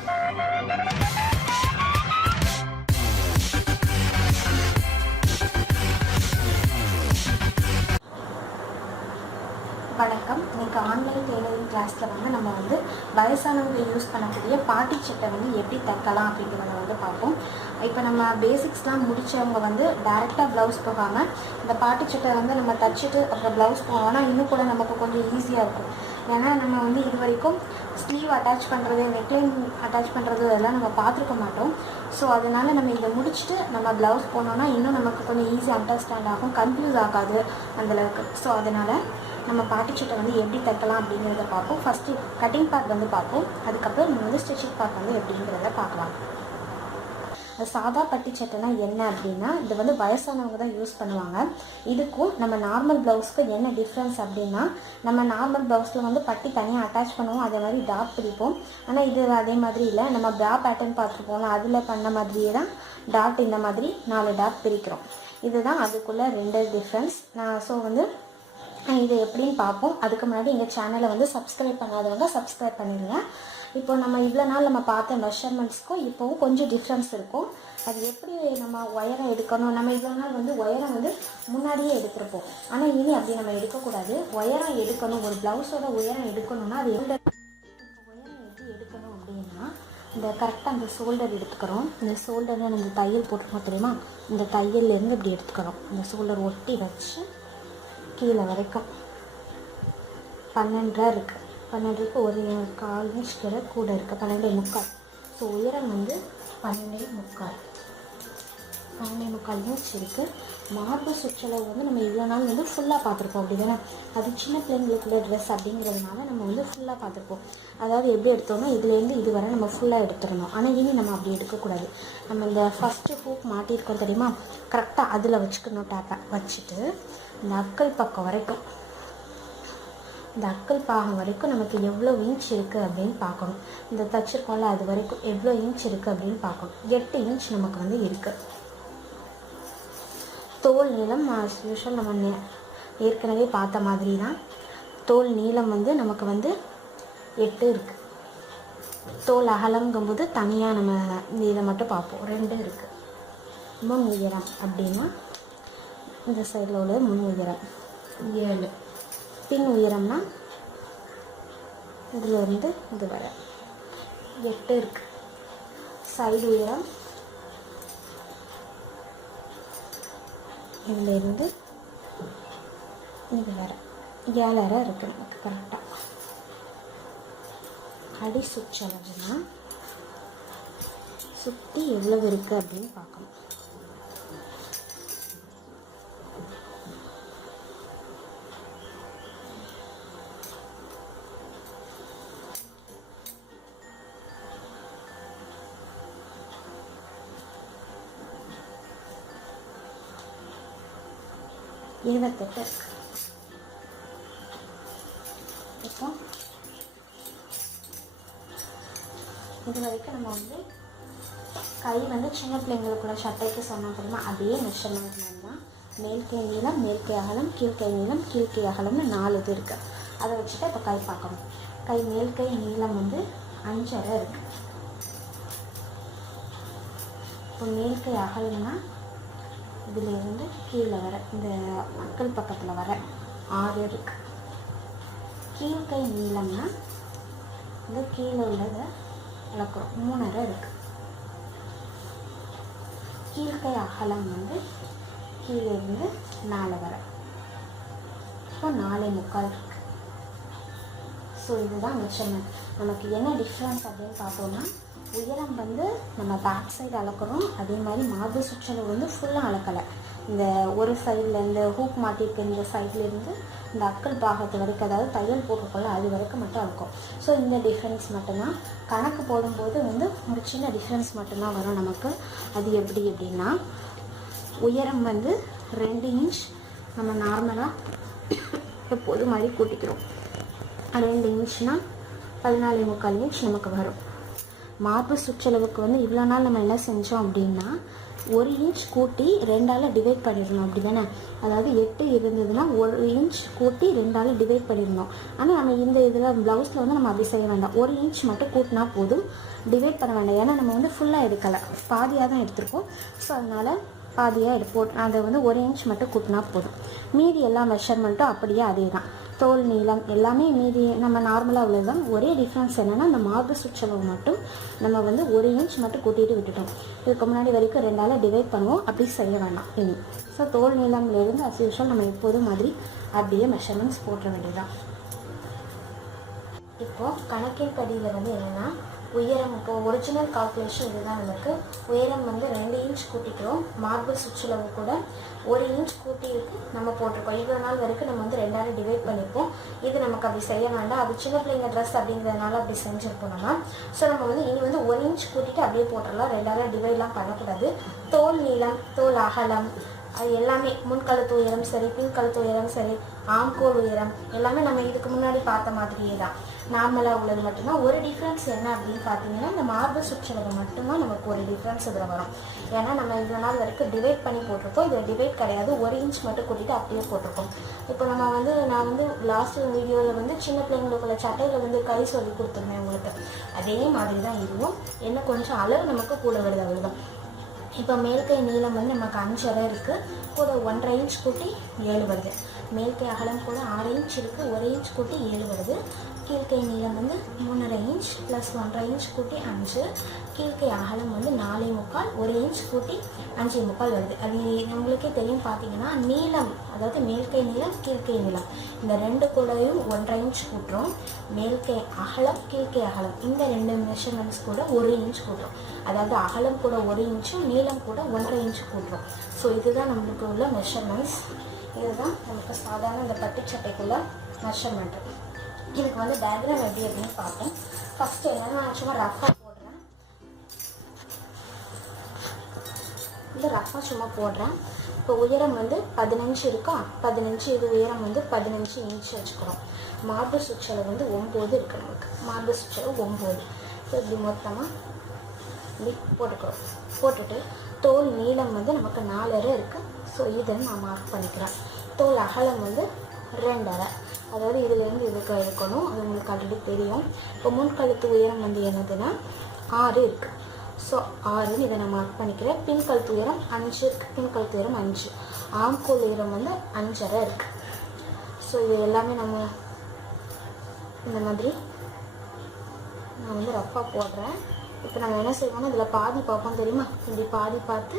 வணக்கம். இன்றைக்கி online tailoring கிளாஸில் நம்ம வயசானவங்க யூஸ் பண்ணக்கூடிய பாட்டி சட்டை எப்படி தைக்கலாம் அப்படிங்கிறத பார்ப்போம். இப்போ நம்ம பேசிக்ஸ்லாம் முடித்தவங்க டைரெக்டாக ப்ளவுஸ் போகாமல் இந்த பாட்டி சட்டை நம்ம தைச்சிட்டு அப்புறம் ப்ளவுஸ் போனோம்னா இன்னும் கூட நமக்கு கொஞ்சம் ஈஸியாக இருக்கும். ஏன்னா நம்ம இது வரைக்கும் ஸ்லீவ் அட்டாச் பண்ணுறது, நெக்லைன் அட்டாச் பண்ணுறது இதெல்லாம் நம்ம பார்த்துருக்க மாட்டோம். ஸோ அதனால் நம்ம இதை முடிச்சுட்டு நம்ம ப்ளவுஸ் போனோன்னா இன்னும் நமக்கு கொஞ்சம் ஈஸியாக அண்டர்ஸ்டாண்ட் ஆகும், கன்ஃபியூஸ் ஆகாது அந்தளவுக்கு. ஸோ அதனால் நம்ம பாட்டி சட்டை எப்படி தைக்கலாம் அப்படிங்கிறத பார்ப்போம். ஃபஸ்ட்டு கட்டிங் பார்ட் பார்ப்போம். அதுக்கப்புறம் நம்ம ஸ்டிச்சிங் பார்ட் எப்படிங்கிறத பார்க்கலாம். சாதா பட்டி சட்டைனா என்ன அப்படின்னா, இது வயசானவங்க தான் யூஸ் பண்ணுவாங்க. இதுக்கும் நம்ம நார்மல் ப்ளவுஸ்க்கு என்ன டிஃப்ரென்ஸ் அப்படின்னா, நம்ம நார்மல் ப்ளவுஸில் பட்டி தனியாக அட்டாச் பண்ணுவோம், அதே மாதிரி டாட் பிரிப்போம். ஆனால் இது அதே மாதிரி இல்லை. நம்ம ப்ரா பேட்டர்ன் பார்த்துருப்போம், அதில் பண்ண மாதிரியே தான் டாட் இந்த மாதிரி 4 டாட் பிரிக்கிறோம். இதுதான் அதுக்குள்ளே 2 டிஃப்ரென்ஸ். ஸோ இது எப்படின்னு பார்ப்போம். அதுக்கு முன்னாடி எங்கள் சேனலை சப்ஸ்கிரைப் பண்ணாதவங்க சப்ஸ்கிரைப் பண்ணிடுங்க. இப்போ நம்ம இவ்வளோ நாள் நம்ம பார்த்த மெஷர்மெண்ட்ஸ்க்கும் இப்போவும் கொஞ்சம் டிஃப்ரென்ஸ் இருக்கும். அது எப்படி நம்ம ஒயரை எடுக்கணும், நம்ம இவ்வளோ நாள் ஒயரை முன்னாடியே எடுத்துருப்போம். ஆனால் இனி அப்படி நம்ம எடுக்கக்கூடாது. ஒயரம் எடுக்கணும், ஒரு ப்ளவுஸோட உயரம் எடுக்கணும்னா அது ஒயரம் எப்படி எடுக்கணும் அப்படின்னா, இந்த கரெக்டாக அந்த ஷோல்டர் எடுத்துக்கிறோம். இந்த ஷோல்டரில் நம்ம தையல் போட்டுருக்கோம் தெரியுமா, இந்த தையல்லேருந்து இப்படி எடுத்துக்கிறோம். இந்த ஷோல்டர் ஒட்டி வச்சு கீழே வரைக்கும் 12 இருக்குது. 12க்கு ஒரு 1/4 இன்ச் கூட இருக்குது, 12.75. ஸோ உயரம் 12.75 இன்ச் இருக்குது. மார்பு சுற்றளவு நம்ம இவ்வளோ நாள் ஃபுல்லாக பார்த்துருப்போம், அப்படி தானே. அது சின்ன பிள்ளைங்களுக்குள்ள ட்ரெஸ் அப்படிங்கிறதுனால நம்ம ஃபுல்லாக பார்த்துருப்போம். அதாவது எப்படி எடுத்தோம்னா இதுலேருந்து இது வரை நம்ம ஃபுல்லாக எடுத்துடணும். ஆனால் இனி நம்ம அப்படி எடுக்கக்கூடாது. நம்ம இந்த ஃபஸ்ட்டு ஹூக் மாட்டியிருக்கோம் தெரியுமா, கரெக்டாக அதில் வச்சுக்கணும். டேப்பை வச்சுட்டு இந்த அக்கல் பக்கம் வரைக்கும், இந்த அக்கல் பாகம் வரைக்கும் நமக்கு எவ்வளோ இன்ச் இருக்குது அப்படின்னு பார்க்கணும். இந்த தச்சிருக்கோம்ல அது வரைக்கும் எவ்வளோ இன்ச் இருக்குது அப்படின்னு பார்க்கணும். 8 இன்ச் நமக்கு இருக்குது. தோல் நீளம் யூஷுவல் நம்ம ஏற்கனவே பார்த்த மாதிரி தான். தோல் நீளம் நமக்கு 8 இருக்குது. தோல் அகலங்கும்போது தனியாக நம்ம இதை மட்டும் பார்ப்போம். 2 இருக்குது. முன் உயரம் அப்படின்னா இந்த சைடில் உள்ள முன் உயரம் 7. பின் உயரம்னா இதிலிருந்து இது வர 8 இருக்குது. சைடு உயரம் இதிலிருந்து இது வர 7.5 இருக்குது நமக்கு கரெக்டாக. அடி சுற்றளவுனா சுற்றி எவ்வளவு இருக்குது அப்படின்னு பார்க்கணும். இப்போ இது வரைக்கும் நம்ம கை சின்ன பிள்ளைங்களுக்குள்ள சட்டைக்கு சொன்ன தெரியுமா, அதே மெஷர்மெண்ட் தான். மேல்கை நீளம், மேல்கை அகலம், கீழ்கை நீளம், கீழ்கை அகலம்னு 4 இது இருக்குது. அதை வச்சுட்டு இப்போ கை பார்க்கணும். கை மேல்கை நீளம் 5.5 இருக்குது. இப்போ மேல்கை அகலம்னா இதிலிருந்து கீழே வர இந்த அக்கல் பக்கத்தில் வர 6 இருக்குது. கீழ்கை நீளம்னா இந்த கீழே உள்ளதை வளர்க்குறோம், 3.5 இருக்குது. கீழ்கை அகலம் கீழே இருந்து 4 வர, இப்போ 4.75 இருக்குது. ஸோ இதுதான் மெஷர்மெண்ட். நமக்கு என்ன டிஃப்ரென்ஸ் அப்படின்னு பார்த்தோன்னா, உயரம் நம்ம பேக் சைடு அளக்கிறோம், அதே மாதிரி மார்பு சுற்றளவு ஃபுல்லாக அளக்கலை. இந்த ஒரு சைடில் இந்த ஹூக் மாட்டியிருக்க இந்த சைட்லேருந்து இந்த அக்கல் பாகத்து வரைக்கும், அதாவது தையல் போட்டுக்கொள்ள அது வரைக்கும் மட்டும் இருக்கும். ஸோ இந்த டிஃப்ரென்ஸ் மட்டும்தான். கணக்கு போடும்போது ஒரு சின்ன டிஃப்ரென்ஸ் மட்டும்தான் வரும் நமக்கு. அது எப்படி அப்படின்னா, உயரம் 2 இன்ச் நம்ம நார்மலாக எப்போது மாதிரி கூட்டிக்கிறோம். 2 இன்ச்னால் 14.75 இன்ச் நமக்கு வரும். மார்பு சுற்றளவுக்கு இவ்வளோ நாள் நம்ம என்ன செஞ்சோம் அப்படின்னா, 1 இன்ச் கூட்டி 2ஆல் டிவைட் பண்ணிடணும், அப்படி தானே? அதாவது 8 இருந்ததுன்னா 1 இன்ச் கூட்டி 2ஆல் டிவைட் பண்ணிடணும். ஆனால் நம்ம இந்த இதில் ப்ளவுஸில் வந்து நம்ம அப்படி செய்ய வேண்டாம். 1 இன்ச் மட்டும் கூட்டினா போதும், டிவைட் பண்ண வேண்டாம். ஏன்னா நம்ம வந்து ஃபுல்லாக எடுக்கலை, பாதியாக தான் எடுத்திருக்கோம். ஸோ அதனால் பாதியாக எடுப்போம். அதை வந்து 1 இன்ச் மட்டும் கூட்டினா போதும். மீதி எல்லா மெஷர்மெண்ட்டும் அப்படியே அதே தான். தோல் நீளம் எல்லாமே மீதி நம்ம நார்மலாக உள்ளது தான். ஒரே டிஃப்ரென்ஸ் என்னென்னா அந்த மார்பு சுற்றளவு மட்டும் நம்ம வந்து 1 இன்ச் மட்டும் கூட்டிகிட்டு விட்டுட்டோம். இதுக்கு முன்னாடி வரைக்கும் 2ஆல் டிவைட் பண்ணுவோம், அப்படி செய்ய வேண்டாம் இனி. ஸோ தோல் நீளம்லேருந்து அஸ் யூஷுவல் நம்ம எப்போதும் மாதிரி அப்படியே மெஷர்மெண்ட்ஸ் போட்டுற வேண்டியதுதான். இப்போது கணக்கின் படியில் வந்து என்னென்னா உயரம், இப்போது ஒரிஜினல் கால்குலேஷன் இதுதான். நமக்கு உயரம் வந்து 2 இன்ச் கூட்டிக்கிறோம், மார்பு சுற்றளவு கூட 1 இன்ச் கூட்டியிருக்கு நம்ம போட்டிருக்கோம். இவ்வளோ நாள் வரைக்கும் நம்ம வந்து 2ஆல் டிவைட் பண்ணியிருப்போம். இது நமக்கு அப்படி செய்ய வேண்டாம், அது சின்ன பிள்ளைங்க ட்ரெஸ் அப்படிங்கிறதுனால அப்படி செஞ்சுருப்போம் நம்ம. ஸோ நம்ம வந்து இனி வந்து 1 இன்ச் கூட்டிட்டு அப்படியே போட்டுடலாம், 2ஆல் டிவைட்லாம் பண்ணக்கூடாது. தோல் நீளம், தோல் அகலம், அது எல்லாமே முன்கழுத்து உயரம் சரி, பின்கழுத்து உயரம் சரி, ஆம்கோல் உயரம் எல்லாமே நம்ம இதுக்கு முன்னாடி பார்த்த மாதிரியே தான், நார்மலாக உள்ளது மட்டும்தான். ஒரு டிஃப்ரென்ஸ் என்ன அப்படின்னு பார்த்தீங்கன்னா இந்த மார்பு சுற்றளவு மட்டும்தான் நமக்கு ஒரு டிஃப்ரென்ஸ் இதில் வரும். ஏன்னா நம்ம இவ்வளோ நாள் வரைக்கும் டிவைட் பண்ணி போட்டிருக்கோம், இதில் டிவைட் கிடையாது, 1 இன்ச் மட்டும் கூட்டிகிட்டு அப்படியே போட்டிருக்கோம். இப்போ நம்ம வந்து நான் வந்து லாஸ்ட் வீடியோவில் வந்து சின்ன பிள்ளைங்களுக்குள்ள சட்டையில் வந்து கை சொல்லி கொடுத்துருந்தேன் உங்களுக்கு, அதே மாதிரி தான் இதுவும். என்ன கொஞ்சம் அளவு நமக்கு கூட வருது, அவ்வளோதான். இப்போ மேல்கை நீளம் வந்து நமக்கு 5.5 இருக்குது, கூட 1.5 இன்ச் கூட்டி 7 வருது. மேல்கை அகலம் கூட 6 இன்ச் இருக்குது, 1 இன்ச் கூட்டி 7 வருது. கீழ்கை நீளம் வந்து 3.5 இன்ச் ப்ளஸ் 1.5 இன்ச் கூட்டி 5. கீழ்கை அகலம் வந்து 4.25, 1 இன்ச் கூட்டி 5.25 வருது. அது உங்களுக்கே தெரியும். பார்த்தீங்கன்னா நீளம், அதாவது மேல்கை நீளம் கீழ்கை நீளம் இந்த 2 கூடயும் 1.5 இன்ச் கூட்டுறோம். மேல்கை அகலம் கீழ்கை அகலம் இந்த 2 மெஷர்மெண்ட்ஸ் கூட 1 இன்ச் கூட்டுறோம். அதாவது அகலம் கூட 1 இன்ச்சும் நீளம் கூட 1.5 இன்ச் கூட்டுறோம். ஸோ இதுதான் நம்மளுக்கு உள்ள மெஷர்மெண்ட்ஸ். இதுதான் நமக்கு சாதாரண இந்த பட்டுச்சட்டைக்குள்ள மெஷர்மெண்ட்டு. இதுக்கு வந்து டயக்ராம் எப்படி அப்படின்னு பார்த்தேன். ஃபஸ்ட்டு என்னென்னா நான் சும்மா ரஃபாக போடுறேன், இந்த ரஃபாக சும்மா போடுறேன். இப்போ உயரம் வந்து 15 இருக்கா, 15, இது உயரம் வந்து 15 இன்ச் வச்சுக்கிறோம். மார்பு சுற்றளவு வந்து 9 இருக்குது நமக்கு, மார்பு சுற்றளவு 9. ஸோ இப்படி மொத்தமாக இப்படி போட்டுக்கிறோம். போட்டுட்டு தோல் நீளம் வந்து நமக்கு 4.5 இருக்குது. ஸோ இதை நான் மார்க் பண்ணிக்கிறேன். தோல் அகலம் வந்து 2.5, அதாவது இதுலேருந்து இதுக்கு இருக்கணும், அது உங்களுக்கு ஆல்ரெடி தெரியும். இப்போ முன்கழுத்து உயரம் வந்து என்னதுன்னா 6 இருக்குது. ஸோ 6 இதை நான் மார்க் பண்ணிக்கிறேன். பின்கழுத்து உயரம் 5 இருக்குது, பின்கழுத்து உயரம் 5. ஆம்கோல் உயரம் வந்து 5.5 இருக்குது. ஸோ இது எல்லாமே நம்ம இந்த மாதிரி நான் வந்து ரஃபாக போடுறேன். இப்போ நம்ம என்ன செய்வோம்னா இதில் பாதி பார்ப்போம் தெரியுமா, இப்படி பாதி பார்த்து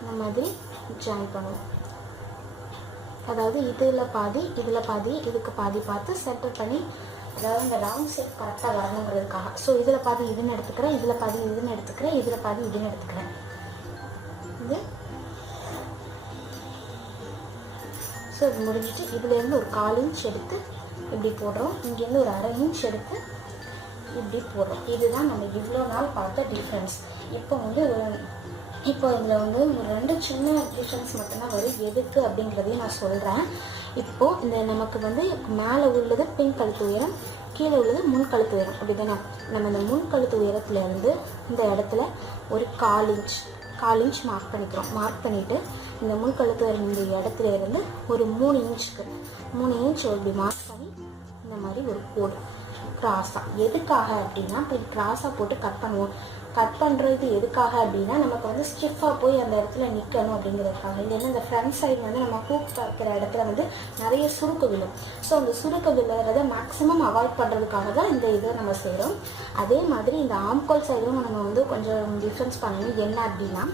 இந்த மாதிரி ஜாயின் பண்ணுவோம். அதாவது இதில் பாதி இதில் பாதி இதுக்கு பாதி பார்த்து சென்டர் பண்ணி, அதாவது இந்த ரவுண்ட் ஷேப் கரெக்டாக வரணுங்கிறதுக்காக. ஸோ இதில் பாதி இதுன்னு எடுத்துக்கிறேன், இதில் பாதி இதுன்னு எடுத்துக்கிறேன், இதில் பாதி இதுன்னு எடுத்துக்கிறேன். இது ஸோ இது முடிஞ்சிட்டு இதுலேருந்து ஒரு 1/4 இன்ச் எடுத்து இப்படி போடுறோம், இங்கேருந்து ஒரு 1/2 இன்ச் எடுத்து இப்படி போடுறோம். இதுதான் நம்ம இவ்வளோ நாள் பார்த்த டிஃப்ரென்ஸ். இப்போ இதில் வந்து ஒரு 2 சின்ன டிஃப்ரென்ஸ் மட்டும்தான் வரும். எதுக்கு அப்படிங்கிறதையும் நான் சொல்கிறேன். இப்போது இந்த நமக்கு வந்து மேலே உள்ளது பின் கழுத்து உயரம், கீழே உள்ளது முன்கழுத்து உயரம், அப்படி தானே? நம்ம இந்த முன்கழுத்து உயரத்துலேருந்து இந்த இடத்துல ஒரு 1/4 இன்ச் மார்க் பண்ணிக்கிறோம். மார்க் பண்ணிவிட்டு இந்த முன்கழுத்து உயரம் இந்த இடத்துல இருந்து ஒரு 3 இன்ச்சுக்கு 3 இன்ச் இப்படி மார்க் பண்ணி இந்த மாதிரி ஒரு கோடு கிராஸாக. எதுக்காக அப்படின்னா இப்போ கிராஸாக போட்டு கட் பண்ணுவோம். கட் பண்ணுறது எதுக்காக அப்படின்னா நமக்கு வந்து ஸ்டிஃபாக போய் அந்த இடத்துல நிற்கணும் அப்படிங்கிறதுக்காக. இல்லைன்னா இந்த ஃப்ரண்ட் சைடு வந்து நம்ம ஹூக் பார்க்குற இடத்துல வந்து நிறைய சுருக்கு விழும். ஸோ அந்த சுருக்கு விழுறதை மேக்ஸிமம் அவாய்ட் பண்ணுறதுக்காக தான் இந்த இதை நம்ம செய்கிறோம். அதே மாதிரி இந்த ஆம்கோல் சைடும் நம்ம வந்து கொஞ்சம் டிஃப்ரென்ஸ் பண்ணணும். என்ன அப்படின்னா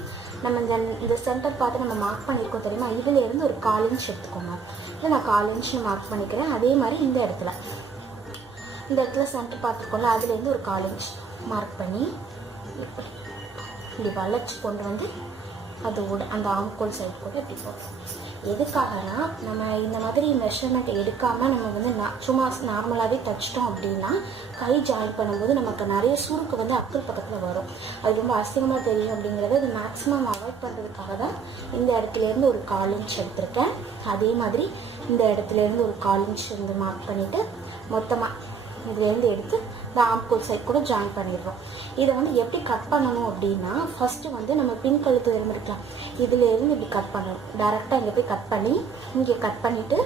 நம்ம இந்த சென்டர் பார்த்து நம்ம மார்க் பண்ணியிருக்கோம் தெரியுமா, இதுலேருந்து ஒரு 1/4 இன்ச் எடுத்துக்கோங்க. இல்லை நான் 1/4 இன்ச் மார்க் பண்ணிக்கிறேன். அதே மாதிரி இந்த இடத்துல சென்டர் பார்த்துருக்கோம்ல, அதுலேருந்து ஒரு 1/4 இன்ச் மார்க் பண்ணி இப்படி வளைச்சி கொண்டு வந்து அதோட அந்த ஆம்கோல் சைடு போட்டு இப்படி போடுறோம். எதுக்காகனா நம்ம இந்த மாதிரி மெஷர்மெண்ட் எடுக்காமல் நம்ம வந்து சும்மா நார்மலாகவே தைச்சிட்டோம் அப்படின்னா கை ஜாயின் பண்ணும்போது நமக்கு நிறைய சுருக்கு வந்து அக்கல் பக்கத்தில் வரும். அது ரொம்ப அசிங்கமாக தெரியும். அப்படிங்கிறத இது மேக்ஸிமம் அவாய்ட் பண்ணுறதுக்காக தான் இந்த இடத்துலேருந்து ஒரு 1/4 இன்ச் எடுத்திருக்கேன். அதே மாதிரி இந்த இடத்துலேருந்து ஒரு 1/4 இன்ச் வந்து மார்க் பண்ணிவிட்டு மொத்தமாக இதுலேருந்து எடுத்து இந்த ஆம்கோல் சைட் கூட ஜாயின் பண்ணிடுறோம். இதை வந்து எப்படி கட் பண்ணணும் அப்படின்னா, ஃபஸ்ட்டு வந்து நம்ம பின் கழுத்து இருக்கலாம், இதில் இருந்து இப்படி கட் பண்ணணும். டேரெக்டாக இங்கே போய் கட் பண்ணி இங்கே கட் பண்ணிவிட்டு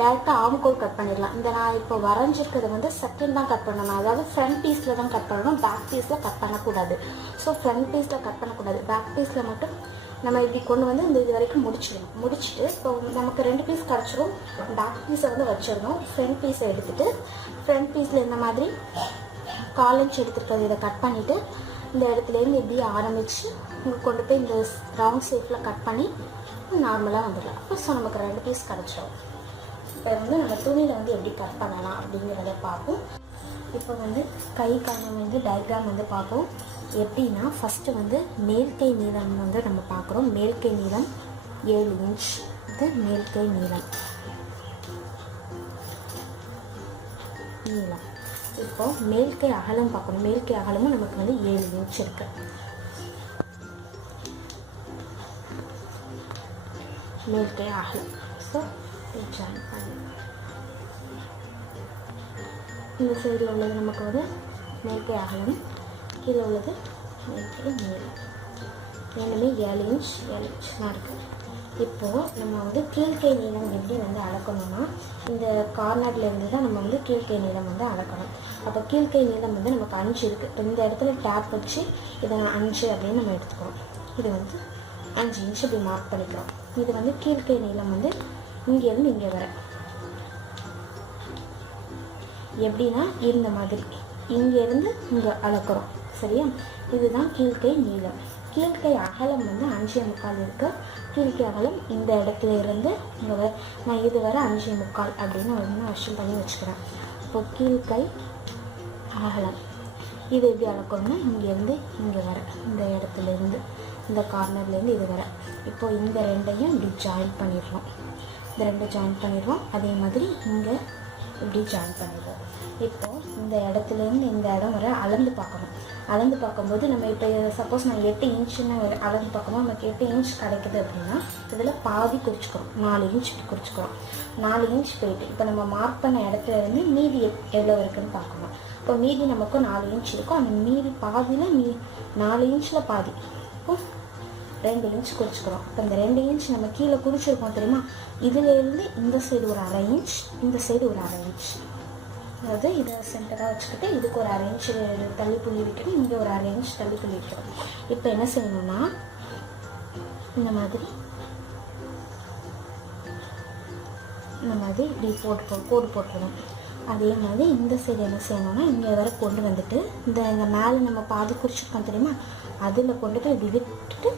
டேரெக்டாக ஆம்கோல் கட் பண்ணிடலாம். இந்த நான் இப்போ வரைஞ்சிருக்கிறது வந்து செகண்ட் தான் கட் பண்ணணும், அதாவது ஃப்ரண்ட் பீஸில் தான் கட் பண்ணணும், பேக் பீஸில் கட் பண்ணக்கூடாது. ஸோ ஃப்ரண்ட் பீஸில் கட் பண்ணக்கூடாது, பேக் பீஸில் மட்டும் நம்ம இப்படி கொண்டு வந்து இந்த இது வரைக்கும் முடிச்சிடணும். முடிச்சுட்டு இப்போ நமக்கு 2 பீஸ் கிடச்சிடும். பேக் பீஸை வந்து வச்சிடணும். ஃப்ரண்ட் பீஸை எடுத்துகிட்டு ஃப்ரண்ட் பீஸில் இந்த மாதிரி 1/4 இன்ச் எடுத்துருக்கிறது இதை கட் பண்ணிவிட்டு இந்த இடத்துலேருந்து இப்படி ஆரம்பித்து இங்கே கொண்டு போய் இந்த ரவுண்ட் ஷேப்பில் கட் பண்ணி நார்மலாக வந்துடலாம். அப்போ ஸோ நமக்கு 2 பீஸ் கிடச்சிடும். இப்போ வந்து நம்ம துணியில் வந்து எப்படி கட் பண்ணலாம் அப்படிங்கிறத பார்ப்போம். இப்போ வந்து கைக்கான வந்து டயக்ராம் வந்து பார்ப்போம். எப்படின்னா ஃபஸ்ட்டு வந்து மேல்கை நீளம் வந்து நம்ம பார்க்குறோம். மேல்கை நீளம் 7 இன்ச். இது மேல்கை நீளம். இப்போ மேல்கை அகலம் பார்க்கணும். மேல்கை அகலமும் நமக்கு வந்து 7 இன்ச் இருக்கு. மேல்கை அகலம். ஸோ ஜாயின் பண்ணி இந்த சைடில் உள்ளது நமக்கு வந்து மேல்கை அகலம், கீழே உள்ளது மேல்கை நீளம். ரெண்டுமே 7 இன்ச் தான் இருக்குது. இப்போது நம்ம வந்து கீழ்கை நீளம் எப்படி வந்து அளக்கணும்னா, இந்த கார்னர்லேருந்து தான் நம்ம வந்து கீழ்கை நீளம் வந்து அளக்கணும். அப்போ கீழ்கை நீளம் வந்து நமக்கு 5 இருக்குது. இப்போ இந்த இடத்துல டேப் வச்சு இதை 5 அப்படின்னு நம்ம எடுத்துக்கிறோம். இது வந்து 5 இன்ச் இப்படி மார்க் பண்ணிக்கிறோம். இது வந்து கீழ்கை நீளம் வந்து இங்கேருந்து இங்கே வர எப்படின்னா இந்த மாதிரி இங்கேருந்து இங்கே அளக்கிறோம். சரியா? இதுதான் கீழ்கை நீளம். கீழ்கை அகலம் வந்து 5.25 இருக்குது. கீழ்கை அகலம் இந்த இடத்துல இருந்து இங்கே நான் இது வர 5.25 அப்படின்னு ஒன்று வருஷம் பண்ணி வச்சுக்கிறேன். இப்போ கீழ்கை அகலம் இது எப்படி அளக்கணும்னா இங்கேருந்து இங்கே வர இந்த இடத்துலேருந்து இந்த கார்னர்லேருந்து இது வர. இப்போது இந்த ரெண்டையும் இப்படி ஜாயின் பண்ணிடுறோம். இந்த ரெண்டு ஜாயின் பண்ணிடுறோம். அதே மாதிரி இங்கே இப்படி ஜாயின் பண்ணிடுவோம். இப்போது இந்த இடத்துலேருந்து இந்த இடம் வர அளந்து பார்க்கணும். அளந்து பார்க்கும்போது நம்ம இப்போ சப்போஸ் நான் 8 இன்ச்சுன்னு அளந்து பார்க்கும்போது நமக்கு 8 இன்ச் கிடைக்குது அப்படின்னா இதில் பாதி குறிச்சிக்கிறோம். 4 இன்ச் குறிச்சிக்கிறோம். 4 இன்ச் போயிட்டு இப்போ நம்ம மார்க் பண்ண இடத்துல இருந்து மீதி எவ்வளோ இருக்குதுன்னு பார்க்கணும். இப்போ மீதி நமக்கு 4 இன்ச் இருக்கும். அந்த மீதி பாதியில் 4 இன்ச்சில் பாதி இப்போ 2 இன்ச் குறிச்சிக்கிறோம். இப்போ இந்த 2 இன்ச் நம்ம கீழே குறிச்சிருக்கோம் தெரியுமா, இதிலேருந்து இந்த சைடு ஒரு 1/2 இன்ச், இந்த சைடு ஒரு 1/2 இன்ச், அதாவது இதை சென்டராக வச்சுக்கிட்டு இதுக்கு ஒரு 1/2 இன்ச் தள்ளி புள்ளி வைக்கணும், இங்கே ஒரு 1/2 இன்ச் தள்ளி புள்ளி வைக்கணும். இப்போ என்ன செய்யணும்னா இந்த மாதிரி இப்படி கோடு போட்டுக்கணும். அதே மாதிரி இந்த சைடு என்ன செய்யணும்னா இங்கே வர கொண்டு வந்துட்டு இந்த மேலே நம்ம பாதி குறிச்சிருக்கோம் தெரியுமா, அதில் கொண்டு போய் இப்படி விட்டுட்டு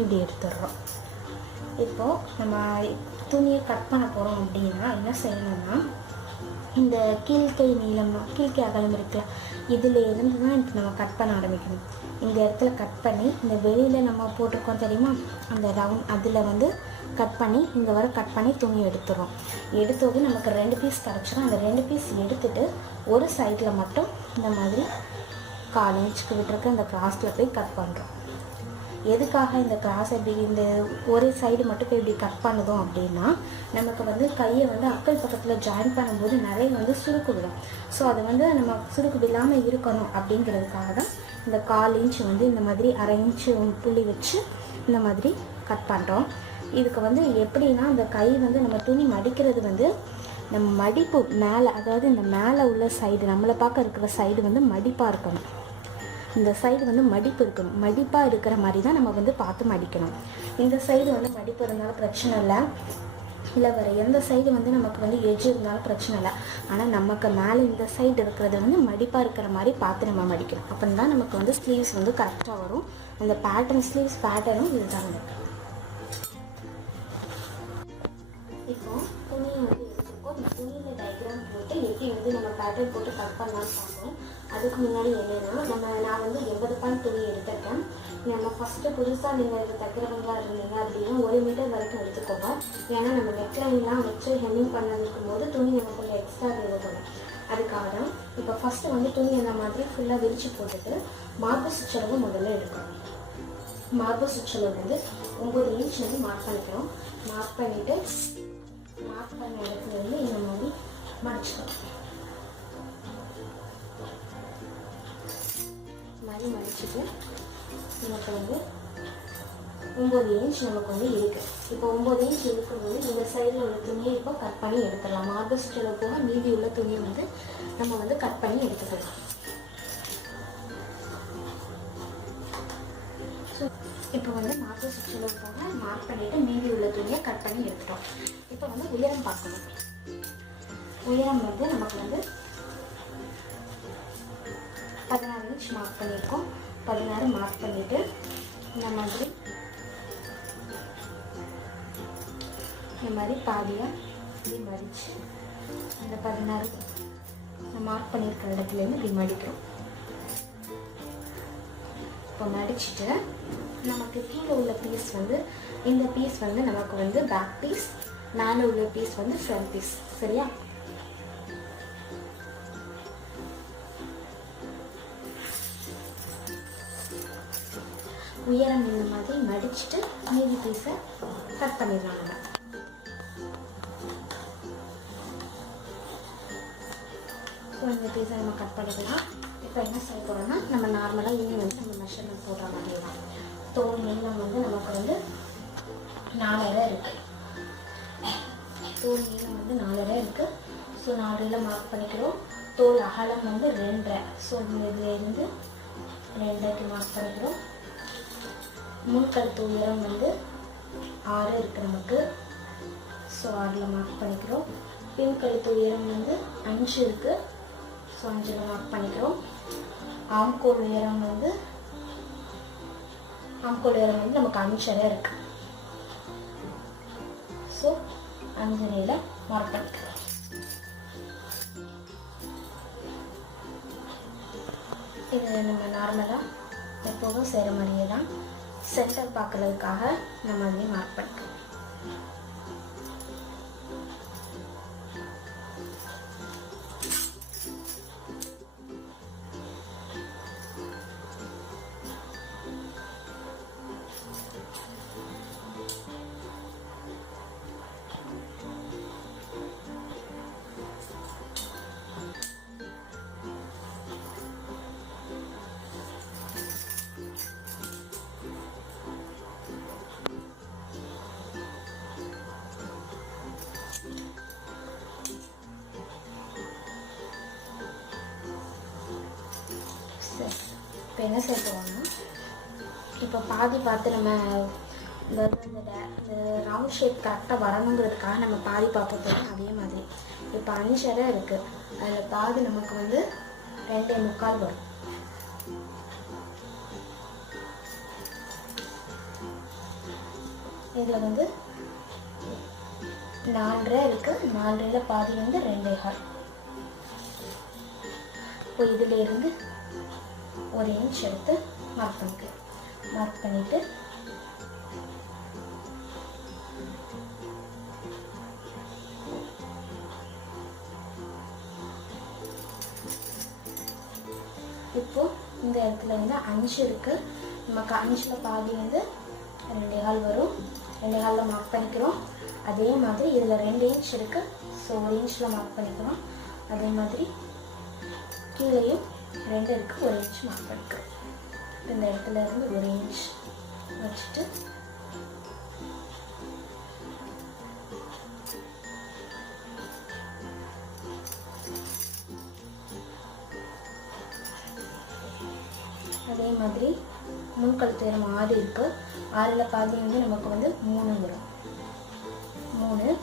இப்படி எடுத்துடுறோம். இப்போது நம்ம துணியை கட் பண்ண போகிறோம் அப்படின்னா என்ன செய்யணும்னா இந்த கீழ்கை நீளம் கீழ்கை அகலம் இருக்குல்ல, இதில் இருந்து தான் இப்போ நம்ம கட் பண்ண ஆரம்பிக்கணும். இந்த இடத்துல கட் பண்ணி இந்த வெளியில் நம்ம போட்டிருக்கோம் தெரியுமா அந்த ரவுண்ட், அதில் வந்து கட் பண்ணி இங்கே வர கட் பண்ணி துணி எடுத்துடுறோம். எடுத்தது நமக்கு 2 பீஸ் கிடச்சிடும். அந்த 2 பீஸ் எடுத்துகிட்டு ஒரு சைடில் மட்டும் இந்த மாதிரி 1/4 இன்ச்சுக்கு விட்டுருக்க இந்த கிராஸில் போய் கட் பண்ணுறோம். எதுக்காக இந்த கிராஸ் எப்படி இந்த ஒரு சைடு மட்டும் போய் இப்படி கட் பண்ணுதோம் அப்படின்னா நமக்கு வந்து கையை வந்து அக்கல் பக்கத்தில் ஜாயின் பண்ணும்போது நிறைய வந்து சுருக்கு விடும். ஸோ அது வந்து நம்ம சுருக்கு விடாமல் இருக்கணும் அப்படிங்கிறதுக்காக தான் இந்த 1/4 இன்ச் வந்து இந்த மாதிரி 1/2 இன்ச்சு புள்ளி வச்சு இந்த மாதிரி கட் பண்ணுறோம். இதுக்கு வந்து எப்படின்னா இந்த கை வந்து நம்ம துணி மடிக்கிறது வந்து நம்ம மடிப்பு மேலே, அதாவது இந்த மேலே உள்ள சைடு நம்மளை பார்க்க இருக்கிற சைடு வந்து மடிப்பாக இருக்கணும். இந்த சைடு வந்து மடிப்பு இருக்கணும். மடிப்பாக இருக்கிற மாதிரி தான் நம்ம வந்து பார்த்து மடிக்கணும். இந்த சைடு வந்து மடிப்பு இருந்தாலும் பிரச்சனை இல்லை, இல்லை வேறு எந்த சைடு வந்து நமக்கு வந்து எஜ்ஜு இருந்தாலும் பிரச்சனை இல்லை. ஆனால் நமக்கு மேலே இந்த சைடு இருக்கிறது வந்து மடிப்பாக இருக்கிற மாதிரி பார்த்து நம்ம மடிக்கணும். அப்படின்னா தான் நமக்கு வந்து ஸ்லீவ்ஸ் வந்து கரெக்டாக வரும். அந்த பேட்டர்ன் ஸ்லீவ்ஸ் பேட்டர்னும் இதுதான். இப்போ துணியை வந்து எடுத்துருக்கோம். இந்த துணியில் டயக்ராம் போட்டு எப்படி வந்து நம்ம பேட்டர்ன் போட்டு கட் பண்ணலான்னு பார்ப்போம். அதுக்கு முன்னாடி என்னென்னா நான் வந்து 80 பாயிண்ட் துணி எடுத்திருக்கேன். நம்ம ஃபஸ்ட்டு புதுசாக நீங்கள் இது தைக்கிறவங்களா இருந்தீங்க அப்படின்னா 1 மீட்டர் வரைக்கும் எடுத்துக்கோங்க. ஏன்னா நம்ம நெக்லைன்லாம் வச்சு ஹெம்மிங் பண்ணிருக்கும் போது துணி எனக்கு கொஞ்சம் எக்ஸ்ட்ரா தேவைப்படும். அதுக்காக தான் இப்போ ஃபஸ்ட்டு வந்து துணி இந்த மாதிரி ஃபுல்லாக விரித்து போட்டுட்டு மார்பு சுற்றளவு முதல்ல எடுக்கணும். மார்பு சுற்றளவு வந்து 9 இன்ச் வந்து மார்க் பண்ணிக்கிறோம். மார்க் பண்ணிவிட்டு மார்க் பண்ண இடத்துல வந்து இந்த மாதிரி மடிச்சுக்கணும். மாதிரி மடிச்சுட்டு நமக்கு வந்து 9 இன்ச் நமக்கு வந்து இருக்குது. இப்போ 9 இன்ச் இருக்கும்போது இந்த சைடில் உள்ள துணியை இப்போ கட் பண்ணி எடுத்துடலாம். மார்பு சுற்றளவு போக மீதி உள்ள துணியை வந்து நம்ம வந்து கட் பண்ணி எடுத்துக்கலாம். ஸோ இப்போ வந்து மார்பு சுற்றளவு போக மார்க் பண்ணிவிட்டு மீதி உள்ள துணியை கட் பண்ணி எடுத்துட்டோம். இப்போ வந்து உயரம் பார்க்கணும். உயரம் வந்து நமக்கு வந்து 16 இன்ச் மார்க் பண்ணியிருக்கோம். 16 மார்க் பண்ணிவிட்டு இந்த மாதிரி பாதியாக இப்படி மடித்து அந்த 16 மார்க் பண்ணியிருக்கிற இடத்துலேருந்து இப்படி மடிக்கிறோம். இப்போ மடிச்சுட்டு நமக்கு கீழே உள்ள பீஸ் வந்து இந்த பீஸ் வந்து நமக்கு வந்து பேக் பீஸ், மேலே உள்ள பீஸ் வந்து ஃப்ரண்ட் பீஸ். சரியா? உயரம் இந்த மாதிரி மடிச்சுட்டு மீதி பீஸை கட் பண்ணிடுறாங்க. ஸோ இந்த பீஸை நம்ம கட் பண்ணிக்கலாம். இப்போ என்ன செய்ய போகிறோம்னா நம்ம நார்மலாக இனி வந்து நம்ம மெஷர்மெண்ட் போடுற மாதிரி தான். தோல் நீளம் வந்து நமக்கு வந்து 4.5 இருக்குது. தோல் நீளம் வந்து 4.5 இருக்குது. ஸோ 4 மார்க் பண்ணிக்கிறோம். தோல் அகலம் வந்து 2.5. ஸோ இதிலேருந்து 2க்கு மார்க் பண்ணிக்கிறோம். முன்கழுத்து உயரம் வந்து 6 இருக்குது நமக்கு. ஸோ 6 மார்க் பண்ணிக்கிறோம். பின்கழுத்து உயரம் வந்து 5 இருக்குது. ஸோ 5 மார்க் பண்ணிக்கிறோம். ஆம்கோல் உயரம் வந்து நமக்கு 5.5 இருக்குது. ஸோ 5.5 மார்க் பண்ணிக்கிறோம். இது நம்ம நார்மலாக எப்போதும் செய்கிற மாதிரியே தான். சென்டர் பார்க்கறதுக்காக நம்ம அதையும் மார்க் பண்ணிக்கிறோம். இப்போ என்ன செய்ய போகிறோம்னா, இப்போ பாதி பார்த்து நம்ம இந்த ரவுண்ட் ஷேப் கரெக்டாக வரணுங்கிறதுக்காக நம்ம பாதி பார்க்க போகிறோம். அதே மாதிரி இப்போ 5.5 இருக்குது. அதில் பாதி நமக்கு வந்து 2.25 வரும். இதில் வந்து 4.5 இருக்குது. 4.5 பாதி வந்து 2.25. இப்போ இதில் இருந்து 1 இன்ச் எடுத்து மார்க் பண்ணிக்கலாம். மார்க் பண்ணிவிட்டு இப்போ இந்த இடத்துல வந்து 5 இருக்குது. நமக்கு 5ல் பாதி வந்து 2.25 வரும். 2.25 மார்க் பண்ணிக்கிறோம். அதே மாதிரி இதில் 2 இன்ச் இருக்குது. ஸோ 1 இன்ச்சில் மார்க் பண்ணிக்கிறோம். அதே மாதிரி கீழேயும் 2 இருக்குது. 1 இன்ச் மார்க் பண்ணிக்கிறோம். இந்த இடத்துல இருந்து 1 இன்ச் வச்சுட்டு அதே மாதிரி முன்கழுத்து உயரம் 6 இருக்குது. 6ல் பாதி வந்து நமக்கு வந்து 3 வரும். 3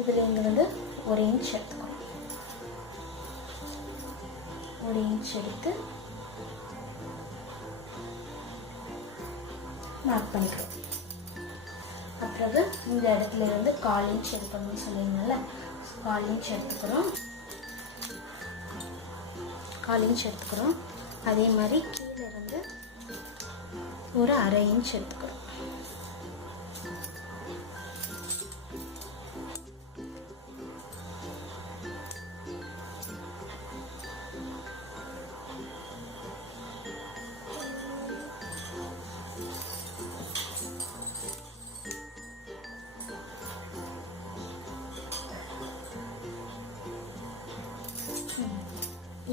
இதில் இங்கே வந்து 1 இன்ச் எடுத்துக்கணும். 1 இன்ச் எடுத்து மார்க் பண்ணிக்கிறோம். அப்புறம் இந்த இடத்துல இருந்து 1/4 இன்ச் எடுக்கணும்னு சொல்லியிருந்தோம்ல, 1/4 இன்ச் எடுத்துக்கிறோம். 1/4 இன்ச் எடுத்துக்கிறோம். அதே மாதிரி கீழே இருந்து ஒரு 1/2 இன்ச் எடுத்துக்கிறோம்.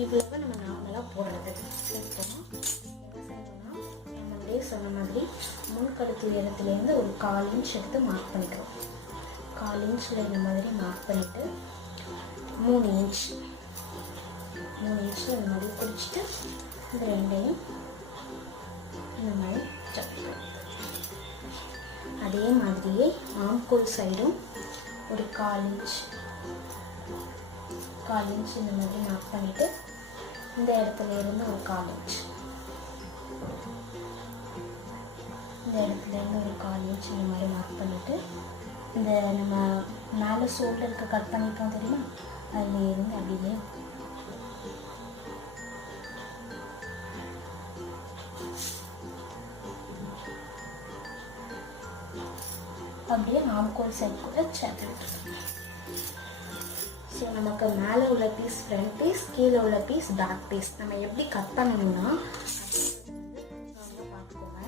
இவ்வளவு நம்ம நார்மலாக போடுறது. இப்போ என்ன செய்யணும்னா முன்னாடியே சொன்ன மாதிரி முன்கழுத்து உயரத்துலேருந்து ஒரு 1/4 இன்ச் எடுத்து மார்க் பண்ணிக்கிறோம். 1/4 இன்ச்சில் இந்த மாதிரி மார்க் பண்ணிவிட்டு 3 இன்ச்சில் இந்த மாதிரி குறிச்சிட்டு இந்த ரெண்டையும் இந்த மாதிரி ஜாயின். அதே மாதிரியே ஆம்கோல் சைடும் ஒரு 1/4 இன்ச் இந்த மாதிரி மார்க் பண்ணிவிட்டு இந்த இடத்துல இருந்து ஒரு 1/4 இன்ச், இந்த இடத்துல இருந்து ஒரு 1/4 இன்ச் இந்த மாதிரி மார்க் பண்ணிவிட்டு இந்த நம்ம மேலே ஷோல்டருக்கு கட் பண்ணிப்போம் தெரியுமா, அதில் இருந்து அப்படியே ஆம்கோல் சைட் கூட சேர்த்து. ஸோ நமக்கு மேலே உள்ள பீஸ் ஃப்ரண்ட் பீஸ், கீழே உள்ள பீஸ் பேக் பீஸ். நம்ம எப்படி கட் பண்ணணும்னா பார்த்துக்கோங்க.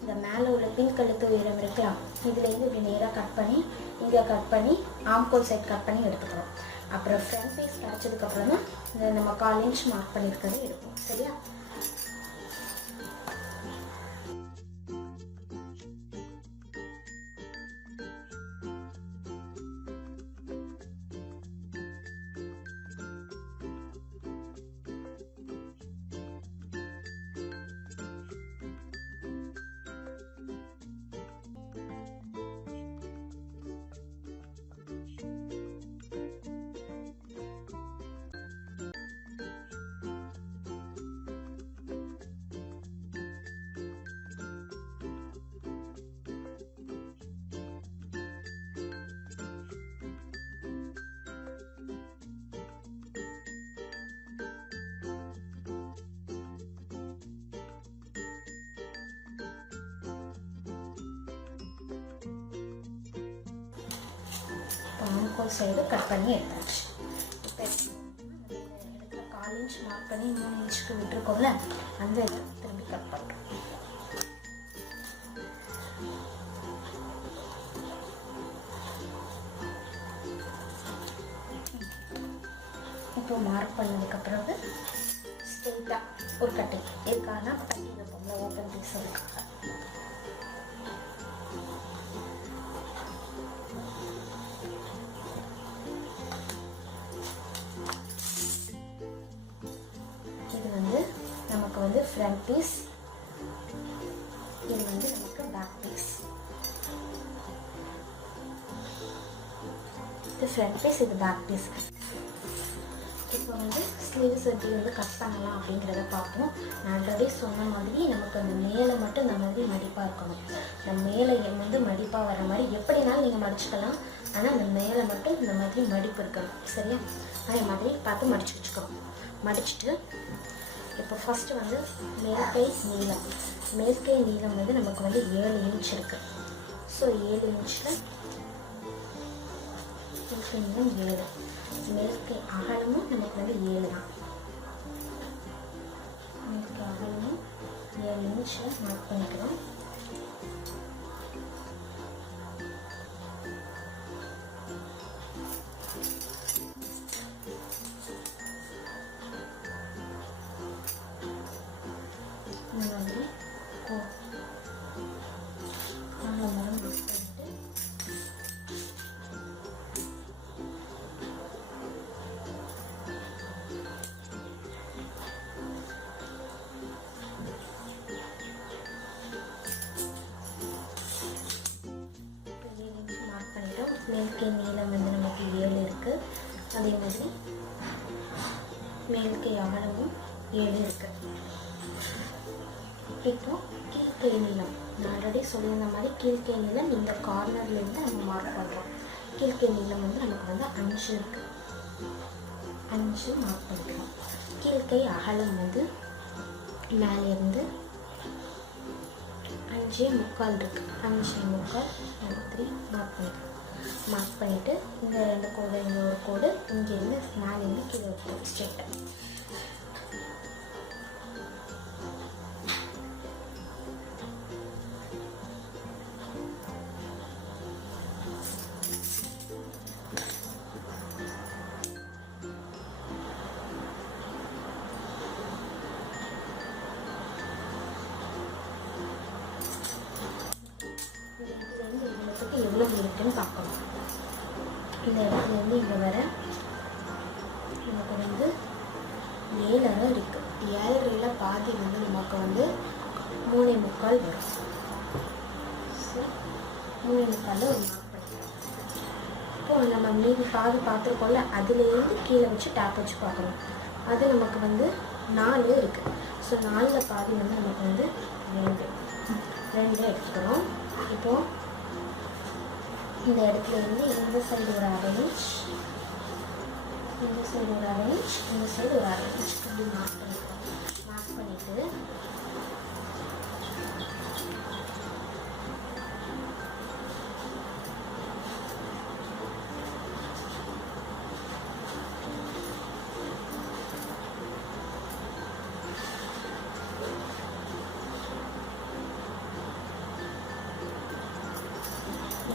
இந்த மேலே உள்ள பின் கழுத்து உயரம் இருக்கலாம், இதுலேருந்து இப்படி நேராக கட் பண்ணி இங்கே கட் பண்ணி ஆம்கோல் சைட் கட் பண்ணி எடுத்துக்கிறோம். அப்புறம் ஃப்ரண்ட் பீஸ் கிடச்சதுக்கப்புறம் தான் இந்த நம்ம 1/4 இன்ச் மார்க் பண்ணியிருக்கிறது எடுப்போம். சரியா? ஆம்கோல் சைடு கட் பண்ணி எடுத்தாச்சு. இப்போ இடத்துல 1/4 இன்ச் மார்க் பண்ணி 3 இன்ச்சுக்கு விட்டுருக்கோம்ல, அந்த இடத்துல திரும்பி கட் பண்ணுறோம். இப்போ மார்க் பண்ணதுக்கப்புறம் ஸ்ட்ரெயிட்டாக ஒரு கட்டிங் இருக்கான்னா கட்டி வைப்போம்ல, ஓப்பன் பீஸ் இருக்காங்க. ஃப்ரண்ட் பீஸ், இது வந்து நமக்கு பேக் பீஸ். இது ஃப்ரண்ட் பீஸ், இது பேக் பீஸ். இப்போ வந்து ஸ்லீவ்ஸ் எப்படி வந்து கட் பண்ணலாம் அப்படிங்கிறத பார்ப்போம். நான் ஆல்ரெடி சொன்ன மாதிரி நமக்கு அந்த மேலே மட்டும் இந்த மாதிரி மடிப்பாக இருக்கணும். இந்த மேலே வந்து மடிப்பாக வர மாதிரி எப்படினாலும் நீங்கள் மடிச்சுக்கலாம், ஆனால் அந்த மேலே மட்டும் இந்த மாதிரி மடிப்பு இருக்கணும். சரியா? அதே மாதிரி பார்த்து மடிச்சு வச்சுக்கணும். மடிச்சுட்டு இப்போ ஃபஸ்ட்டு வந்து மேல்கை நீளம் வந்து நமக்கு வந்து 7 இன்ச் இருக்குது. ஸோ 7 இன்ச்சில் மேல்கை நீளம் 7, மேல்கை அகலமும் நமக்கு வந்து 7 தான். மேல்கை அகலமும் 7 இன்ச்சில் மார்க் பண்ணிக்கிறோம். இந்த மாதிரி மேல்கை நீளம் வந்து நமக்கு 7 இருக்குது. அதே மாதிரி மேல்கை அகலமும் 7 இருக்குது. இப்போ கீழ்கை நீளம் நான் ஆல்ரெடி சொல்லியிருந்த மாதிரி கீழ்கை நீளம் இந்த கார்னர்லேருந்து நம்ம மார்க் பண்ணுறோம். கீழ்கை நீளம் வந்து நமக்கு வந்து 5 இருக்குது. 5 மார்க் பண்ணிக்கிறோம். கீழ்கை அகலம் வந்து மேலேருந்து 5.25 இருக்குது. 5.25 மாதிரி மார்க் பண்ணிக்கிறோம். மார்க் பண்ணிவிட்டு இந்த 2 கோடு, இங்கே ஒரு கோடு, இங்கேருந்து மேலேருந்து கீழே வைக்கிறோம் ஸ்ட்ரெயிட்டாக. எவ்வளவு இருக்குன்னு பார்க்கணும். இந்த இடத்துலேருந்து இங்கே வர நமக்கு வந்து 7 அரை இருக்குது. 7 பாதி வந்து நமக்கு வந்து 3.25 வரும். சரி, 3.25 ஒரு மார்க் பண்ணிக்கலாம். இப்போ நம்ம மீதி பாதி பார்த்துருக்கோம்ல, அதுலேருந்து கீழே வச்சு டேப் வச்சு பார்க்கணும். அது நமக்கு வந்து 4 இருக்குது. ஸோ 4 பாதி வந்து நமக்கு வந்து 2 எடுத்துக்கிறோம். இப்போது இந்த இடத்துலேருந்து இந்த சைடு ஒரு 1/2 இன்ச், இந்த சைடு ஒரு 1/2 இன்ச், இந்த சைடு ஒரு 1/2 இன்ச் இப்படி மார்க் பண்ணிக்கிறோம். மார்க் பண்ணிவிட்டு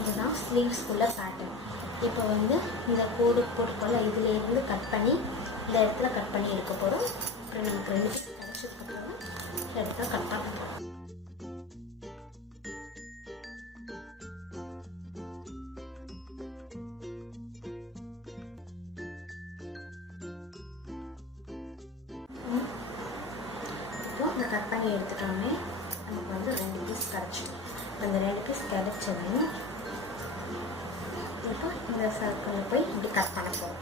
இதுதான் ஸ்லீவ்ஸ்குள்ள பேட்டர்ன். இப்போ வந்து இந்த கோடு போட்டுக்கொள்ள இதுலேருந்து கட் பண்ணி இந்த இடத்துல கட் பண்ணி எடுக்க போகிறோம். அப்புறம் நமக்கு 2 பீஸ் கிடச்சதுக்கப்புறம் இந்த இடத்துல கட் பண்ண போகிறோம். இப்போ இந்த கட் பண்ணி எடுத்துட்டோன்னே நமக்கு வந்து 2 பீஸ் கிடச்சிடும். அந்த 2 பீஸ் கிடச்சதும் இப்போ இந்த சர்க்கிளில் போய் இப்படி கட் பண்ண போகிறோம்.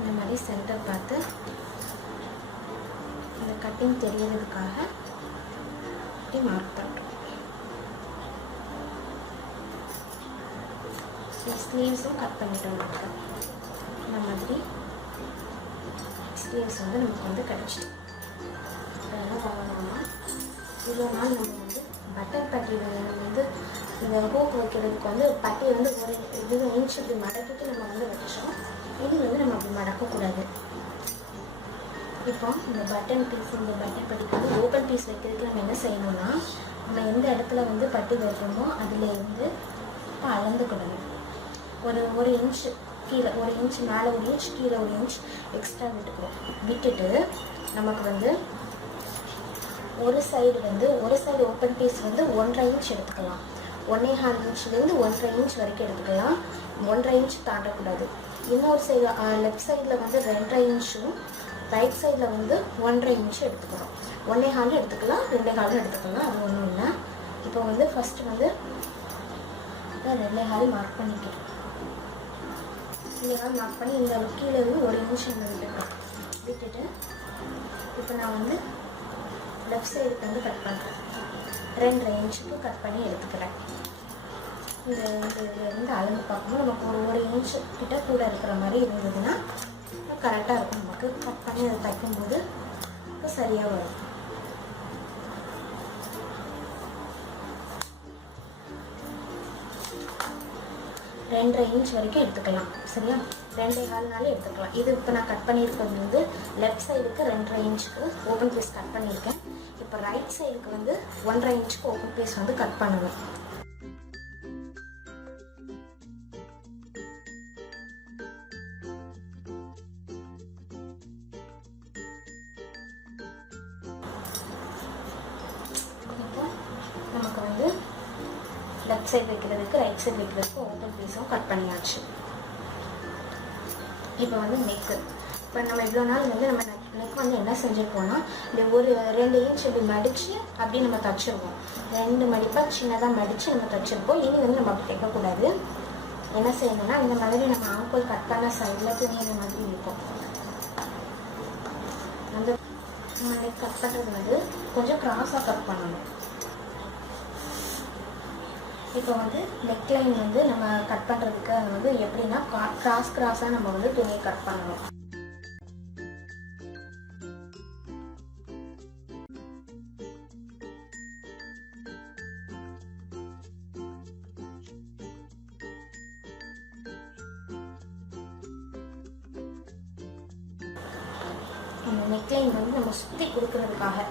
இந்த மாதிரி சென்டர் பார்த்து இந்த கட்டிங் தெரியறதுக்காக இப்படி மார்க் பண்ணுறோம். ஸ்லீவ்ஸும் கட் பண்ணிட்டோம். நமக்கு இந்த மாதிரி ஸ்லீவ்ஸ் வந்து நமக்கு வந்து கிடச்சிடும். இப்போ என்ன பண்ணணும்னா, இவ்வளோ நாள் நம்ம வந்து பட்டன் பட்டி வந்து இந்த ஹூக் வைக்கிறதுக்கு வந்து பட்டியை வந்து ஒரு 2 இன்ச் இப்படி மடக்கிட்டு நம்ம வந்து வச்சோம். இது வந்து நம்ம அப்படி மடக்கக்கூடாது. இப்போ இந்த பட்டன் பீஸ், இந்த பட்டன் பட்டிக்கு வந்து ஓப்பன் பீஸ் வைக்கிறதுக்கு நம்ம என்ன செய்யணும்னா, நம்ம எந்த இடத்துல வந்து பட்டி வைக்கிறோமோ அதுலேருந்து அளந்துக்கிடணும். ஒரு இன்ச் கீழே, 1 இன்ச் மேலே 1 இன்ச் கீழே 1 இன்ச் எக்ஸ்ட்ரா விட்டுக்கிறோம். விட்டுட்டு நமக்கு வந்து ஒரு சைடு ஓப்பன் பீஸ் வந்து 1.5 இன்ச் எடுத்துக்கலாம். 1.25 இன்ச்லேருந்து 1.5 இன்ச் வரைக்கும் எடுத்துக்கலாம். 1.5 இன்ச் தாண்டக்கூடாது. இன்னொரு சைடு லெஃப்ட் சைடில் வந்து 2.5 இன்ச்சும், ரைட் சைடில் வந்து 1.5 இன்ச் எடுத்துக்கிறோம். 1.25 எடுத்துக்கலாம், 2.25 எடுத்துக்கலாம், அது ஒன்றும் இல்லை. இப்போ வந்து ஃபஸ்ட்டு வந்து 2.25 மார்க் பண்ணிக்கிறோம். 2.25 மார்க் பண்ணி இந்த கீழே வந்து 1 இன்ச் நம்ம விட்டுக்கிறோம். விட்டுட்டு இப்போ நான் வந்து லெஃப்ட் சைடுக்கு வந்து கட் பண்ணுறேன். 2.5 இன்ச்சுக்கு கட் பண்ணி எடுத்துக்கிறேன். இந்த இருந்து அளந்து பார்க்கும்போது நமக்கு ஒரு இன்ச்சு கிட்ட கூட இருக்கிற மாதிரி இருந்ததுன்னா கரெக்டாக இருக்கும். நமக்கு கட் பண்ணி அதை தைக்கும்போது இப்போ சரியாக வரும். ரெண்டரை இன்ச் வரைக்கும் எடுத்துக்கலாம். சரியா, 2.25 எடுத்துக்கலாம். இது இப்போ நான் கட் பண்ணியிருக்கிறது வந்து லெஃப்ட் சைடுக்கு 2.5 இன்ச்சுக்கு ஓப்பன் பீஸ் கட் பண்ணியிருக்கேன். இப்போ ரைட் சைடுக்கு வந்து 1.5 இன்ச்சுக்கு ஓப்பன் பீஸ் வந்து கட் பண்ணணும். நமக்கு வந்து லெஃப்ட் சைடு வைக்கிறதுக்கு ரைட் சைடு வைக்கிறதுக்கு ஓப்பன் பீஸும் கட் பண்ணியாச்சு. இப்போ வந்து நெக்கு, இப்போ நம்ம இவ்வளோ நாள் வந்து நம்ம நெக் வந்து என்ன செஞ்சுருப்போம்னா, இந்த ஒரு 2 இன்ச் இப்படி மடித்து அப்படி நம்ம தைச்சிருவோம். 2 மடிப்பாக சின்னதாக மடித்து நம்ம தைச்சிருப்போம். இனி வந்து நம்ம அப்படி தைக்கக்கூடாது. என்ன செய்யணும்னா, இந்த மாதிரி நம்ம ஆங்கோல் கட் பண்ண சைடில் துணி இந்த மாதிரி இருக்கும். அந்த நெக் கட் பண்ணுறது வந்து கொஞ்சம் கிராஸாக கட் பண்ணணும். இப்போ வந்து நெக்லைன் வந்து நம்ம கட் பண்ணுறதுக்கு அது வந்து எப்படின்னா கிராஸாக நம்ம வந்து துணியை கட் பண்ணணும். அந்த நெக்லைன் வந்து நம்ம சுற்றி கொடுக்கறதுக்காக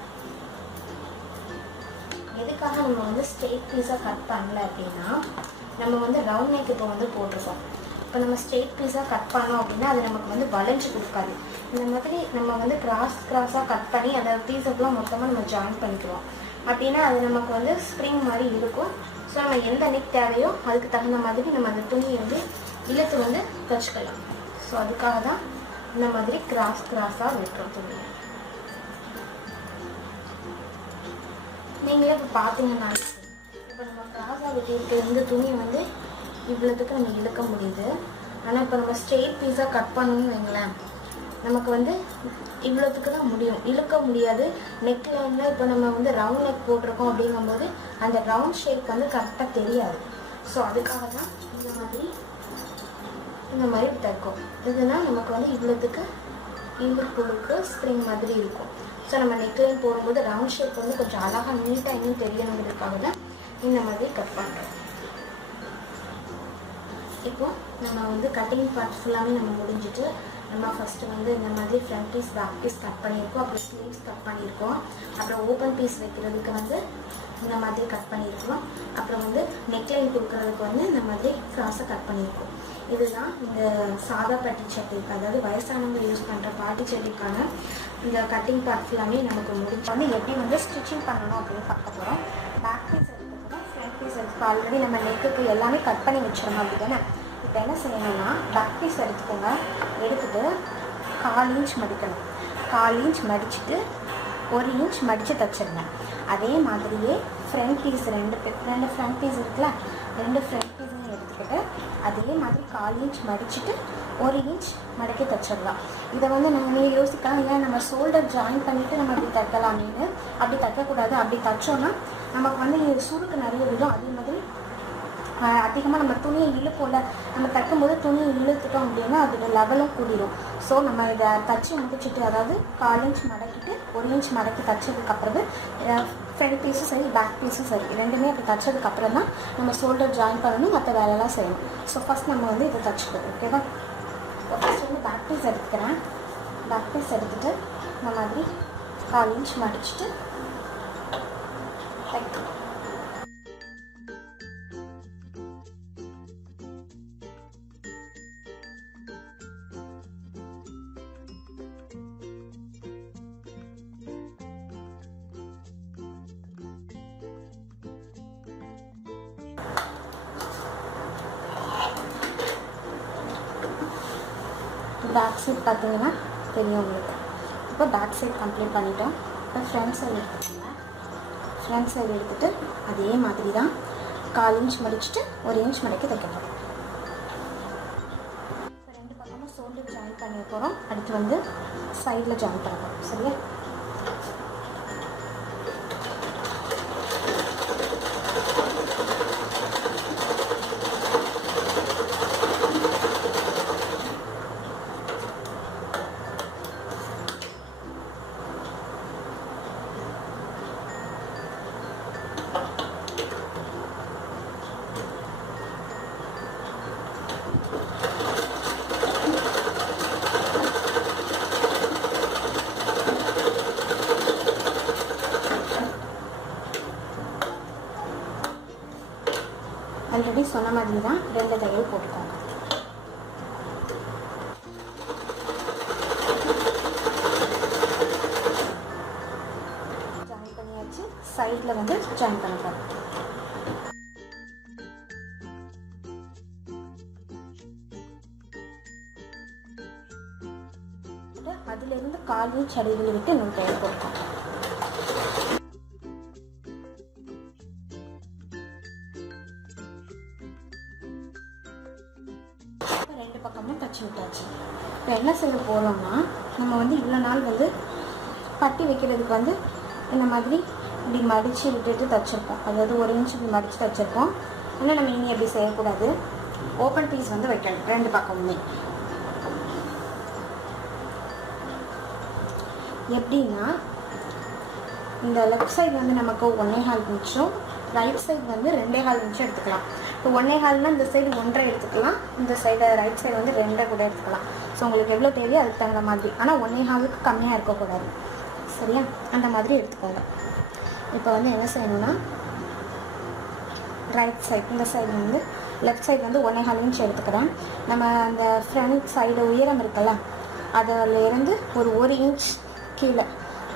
எதுக்காக நம்ம வந்து ஸ்ட்ரெயிட் பீஸாக கட் பண்ணல அப்படின்னா, நம்ம வந்து ரவுண்ட் நெக் இப்போ வந்து போட்டிருக்கோம். இப்போ நம்ம ஸ்ட்ரெயிட் பீஸாக கட் பண்ணோம் அப்படின்னா அது நமக்கு வந்து வளைஞ்சு கொடுக்காது. இந்த மாதிரி நம்ம வந்து கிராஸாக கட் பண்ணி அதை பீஸுக்கெலாம் மொத்தமாக நம்ம ஜாயின் பண்ணிக்கிறோம் அப்படின்னா அது நமக்கு வந்து ஸ்ப்ரிங் மாதிரி இருக்கும். ஸோ நம்ம எந்த நெக் தேவையோ அதுக்கு தகுந்த மாதிரி நம்ம அந்த துணியை வந்து இழுத்து வந்து தைச்சிக்கலாம். ஸோ அதுக்காக தான் இந்த மாதிரி கிராஸாக வெட்டுறோம் துணியை. நீங்களே இப்போ பார்த்தீங்கன்னா இப்போ நம்ம கிராஸாக வெட்டியிருக்கிற இந்த துணியை வந்து இவ்வளோத்துக்கு நம்ம இழுக்க முடியுது. ஆனால் இப்போ நம்ம ஸ்ட்ரெயிட் பீஸாக கட் பண்ணணும்னு வைங்களேன், நமக்கு வந்து இவ்வளோத்துக்கு தான் முடியும், இழுக்க முடியாது. நெக் லைனில் இப்போ நம்ம வந்து ரவுண்ட் நெக் போட்டிருக்கோம் அப்படிங்கும்போது அந்த ரவுண்ட் ஷேப் வந்து கரெக்டாக தெரியாது. ஸோ அதுக்காக தான் இந்த மாதிரி தைக்கும். இதுனா நமக்கு வந்து இவ்வளோத்துக்கு இழுப்புக்கு ஸ்ப்ரிங் மாதிரி இருக்கும். ஸோ நம்ம நெக்லைன் போடும்போது ரவுண்ட் ஷேப் வந்து கொஞ்சம் அழகாக நீட்டாக இன்னும் தெரியணுங்கிறதுக்காக தான் இந்த மாதிரி கட் பண்ணுறோம். இப்போது நம்ம வந்து கட்டிங் பார்ட் ஃபுல்லாகவே நம்ம முடிஞ்சிட்டு நம்ம ஃபஸ்ட்டு வந்து இந்த மாதிரி front piece back piece cut பண்ணியிருக்கோம், அப்புறம் ஸ்லீவ்ஸ் கட் பண்ணியிருக்கோம், அப்புறம் ஓப்பன் பீஸ் வைக்கிறதுக்கு வந்து இந்த மாதிரி கட் பண்ணியிருக்கோம், அப்புறம் வந்து நெக்லைன் கொடுக்குறதுக்கு வந்து இந்த மாதிரி கிராஸை கட் பண்ணியிருக்கோம். இதுதான் இந்த சாதா பட்டி சட்டைக்கு, அதாவது வயசானவங்க யூஸ் பண்ணுற பாட்டி சட்டைக்கான இந்த கட்டிங் பார்ட் ஃபுல்லாமே நமக்கு முடிச்சு வந்து எப்படி வந்து ஸ்டிச்சிங் பண்ணணும் அப்படின்னு பார்க்க போகிறோம். பேக் பீஸ் எடுத்துக்கிறோம், ஃப்ரண்ட் பீஸ் எடுத்துக்கோ. ஆல்ரெடி நம்ம நெக்குக்கு எல்லாமே கட் பண்ணி வச்சிடணும் அப்படி தானே. இப்போ என்ன செய்யணும்னா பேக் பீஸ் எடுத்துக்கோங்க, எடுத்துகிட்டு 1/4 இன்ச் மடிக்கணும். 1/4 இன்ச் மடிச்சுட்டு 1 இன்ச் மடித்து தைச்சிருங்க. அதே மாதிரியே ஃப்ரண்ட் பீஸ் ரெண்டு ஃப்ரண்ட் பீஸ் இருக்குல்ல, 2 ஃப்ரண்ட் பீஸையும் எடுத்துக்கிட்டு அதே மாதிரி 1/4 இன்ச் மடிச்சுட்டு 1 இன்ச் மடக்கி தைச்சிடலாம். இதை வந்து நீங்கள் யோசிக்கலாம், இல்லை நம்ம ஷோல்டர் ஜாயின் பண்ணிவிட்டு நம்ம அப்படி தைக்கலாம் அப்படின்னு. அப்படி தைக்கக்கூடாது. அப்படி தைச்சோன்னா நமக்கு வந்து சுருக்கு நிறைய விடும். அதே மாதிரி அதிகமாக நம்ம துணியை இழுப்போம்ல, நம்ம தைக்கும்போது துணியை இழுத்துட்டோம் அப்படின்னா அதோட லெவலும் கூடிடும். ஸோ நம்ம இதை தச்சு முடிச்சுட்டு, அதாவது 1/4 இன்ச் மடக்கிட்டு 1 இன்ச் மடக்கி தைச்சதுக்கப்புறவு ஃப்ரண்ட் பீஸும் சரி பேக் பீஸும் சரி ரெண்டுமே அப்படி தைச்சதுக்கப்புறம் தான் நம்ம ஷோல்டர் ஜாயின் பண்ணணும், மற்ற வேலையெல்லாம் செய்யணும். ஸோ ஃபஸ்ட் நம்ம வந்து இதை தைச்சிக்கணும். ஓகேவா? ஃபஸ்ட் வந்து பேக் பீஸ் எடுத்துக்கிறேன். பேக் பீஸ் எடுத்துகிட்டு இந்த மாதிரி 1/4 இன்ச் மடிச்சுட்டு தைக்கணும். பேக் சைட் பார்த்தீங்கன்னா தெரியும் உங்களுக்கு. இப்போ பேக் சைட் கம்ப்ளீட் பண்ணிட்டோம். இப்போ ஃப்ரண்ட் சைடு எடுத்துக்கோங்க. ஃப்ரண்ட் சைடு எடுத்துகிட்டு அதே மாதிரி தான் 1/4 இன்ச் மடிச்சுட்டு 1 இன்ச் மடக்கி தைக்க போகிறோம். இப்போ 2 பக்கமும் ஷோல்டர் ஜாயின் பண்ண போகிறோம். அடுத்து வந்து சைடில் ஜாயின் பண்ண போகிறோம். சரியா? ஆல்ரெடி சொன்ன மாதிரி தான் 2 தடவை போட்டுக்கோங்க. ஜாயின் பண்ணியாச்சு. சைடில் வந்து ஜாயின் பண்ண போகிறோம். அதிலிருந்து 1/4 இன்ச் அடியில் விட்டு இன்னொரு தடவை போட்டுக்கோங்க. பக்கமே தச்சு விட்டாச்சு. இப்போ என்ன செய்ய போகிறோம்னா, நம்ம வந்து இவ்வளோ நாள் வந்து பட்டி வைக்கிறதுக்கு வந்து இந்த மாதிரி இப்படி மடித்து விட்டுட்டு தைச்சிருப்போம். அதாவது 1 இன்ச் இப்படி மடித்து தைச்சிருப்போம். ஆனால் நம்ம இனி அப்படி செய்யக்கூடாது. ஓப்பன் பீஸ் வந்து வைக்கணும் 2 பக்கமுமே. எப்படின்னா இந்த லெஃப்ட் சைடு வந்து நமக்கு 1.25 இன்ச்சும் ரைட் சைடு வந்து 2.25 இன்ச்சும் எடுத்துக்கலாம். இப்போ 1.25னா இந்த சைடு 1.5 எடுத்துக்கலாம், இந்த சைடு ரைட் சைடு வந்து 2 கூட எடுத்துக்கலாம். ஸோ உங்களுக்கு எவ்வளோ தேவையோ அதுக்கு தகுந்த மாதிரி. ஆனால் 1.25க்கு கம்மியாக இருக்கக்கூடாது. சரியா? அந்த மாதிரி எடுத்துக்கோங்க. இப்போ வந்து என்ன செய்யணும்னா ரைட் சைட் இந்த சைடு வந்து லெஃப்ட் சைடு வந்து 1.25 இன்ச் எடுத்துக்கிறேன். நம்ம அந்த ஃப்ரண்ட் சைடு உயரம் இருக்குல்ல அதிலேருந்து ஒரு 1 இன்ச் கீழே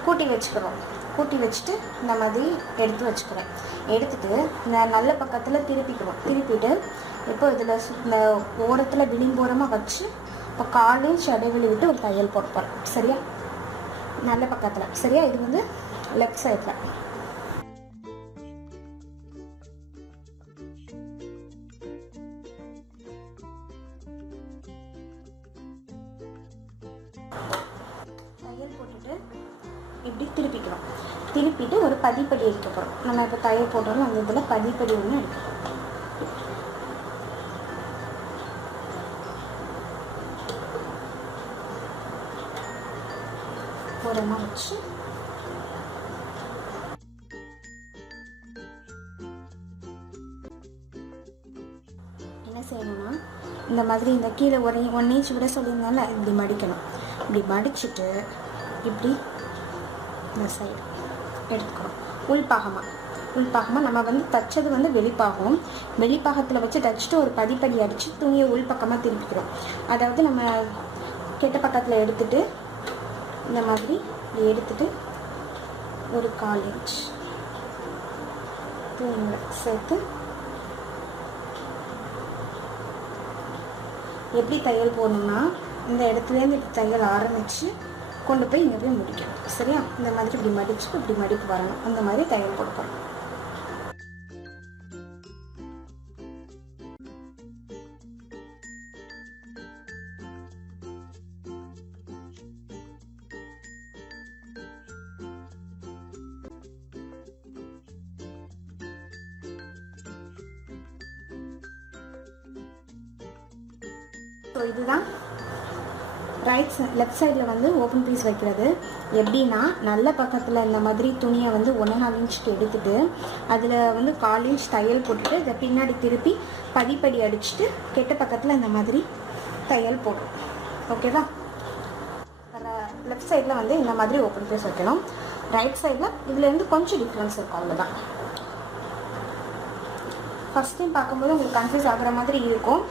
கூட்டி வச்சுக்கிறோம். கூட்டி வச்சுட்டு இந்த மாதிரி எடுத்து வச்சுக்கிறேன். எடுத்துகிட்டு இந்த நல்ல பக்கத்தில் திருப்பிட்டு இப்போ இதில் இந்த ஓரத்தில் விளிம்போரமாக வச்சு இப்போ 1/4 இன்ச் இடைவெளி விட்டு ஒரு தையல் போட போகிறேன். சரியா? நல்ல பக்கத்தில். சரியா? இது வந்து லெஃப்ட் சைடில். தையல் போட்டுட்டு இப்படி திருப்பிக்கிறோம். திருப்பிட்டு ஒரு பதிப்படி அடிக்க போகிறோம். நம்ம இப்போ தையல் போட்டோம்னா அந்த இதில் பதிப்படி ஒன்று அடிக்கிறோம். ஓரமாக வச்சு என்ன செய்யணும்னா இந்த மாதிரி இந்த கீழே 1 இன்ச் விட சொல்லியிருந்தால இப்படி மடிக்கணும். இப்படி மடிச்சுட்டு இப்படி இந்த சைடு எடுத்துக்கிறோம். உள்பாகமாக நம்ம வந்து தைச்சது வந்து வெளிப்பாகத்தில் வச்சு தைச்சிட்டு ஒரு பதிப்படி அடித்து துணியை உள்பக்கமாக திருப்பிக்கிறோம். அதாவது நம்ம கெட்ட பக்கத்தில் எடுத்துட்டு இந்த மாதிரி எடுத்துட்டு ஒரு 1/4 இன்ச் துணியில் சேர்த்து எப்படி தையல் போடணும்னா இந்த இடத்துலேருந்து இப்படி தையல் ஆரம்பித்து கொண்டு போய் இங்கே போய் முடிக்கணும். சரியா? இந்த மாதிரி இப்படி மடிச்சு இப்படி மடிப்பு வரணும். அந்த மாதிரி தையல் போட போகிறோம். ஸோ இதுதான் லெஃப்ட் சைடில் வந்து ஓப்பன் பீஸ் வைக்கிறது. எப்படின்னா நல்ல பக்கத்தில் இந்த மாதிரி துணியை வந்து 1.25 இன்ச்சுக்கு எடுத்துகிட்டு அதில் வந்து 1/4 இன்ச் தையல் போட்டுட்டு இதை பின்னாடி திருப்பி பதிப்படி அடிச்சுட்டு கெட்ட பக்கத்தில் இந்த மாதிரி தையல் போடும். ஓகேவா? லெஃப்ட் சைடில் வந்து இந்த மாதிரி ஓப்பன் பீஸ் வைக்கணும். ரைட் சைடில் இதுலேருந்து கொஞ்சம் டிஃப்ரென்ஸ் இருக்கும். அவ்வளோதான். ஃபஸ்ட் டைம் பார்க்கும்போது உங்களுக்கு கன்ஃபியூஸ் ஆகிற மாதிரி இருக்கும்.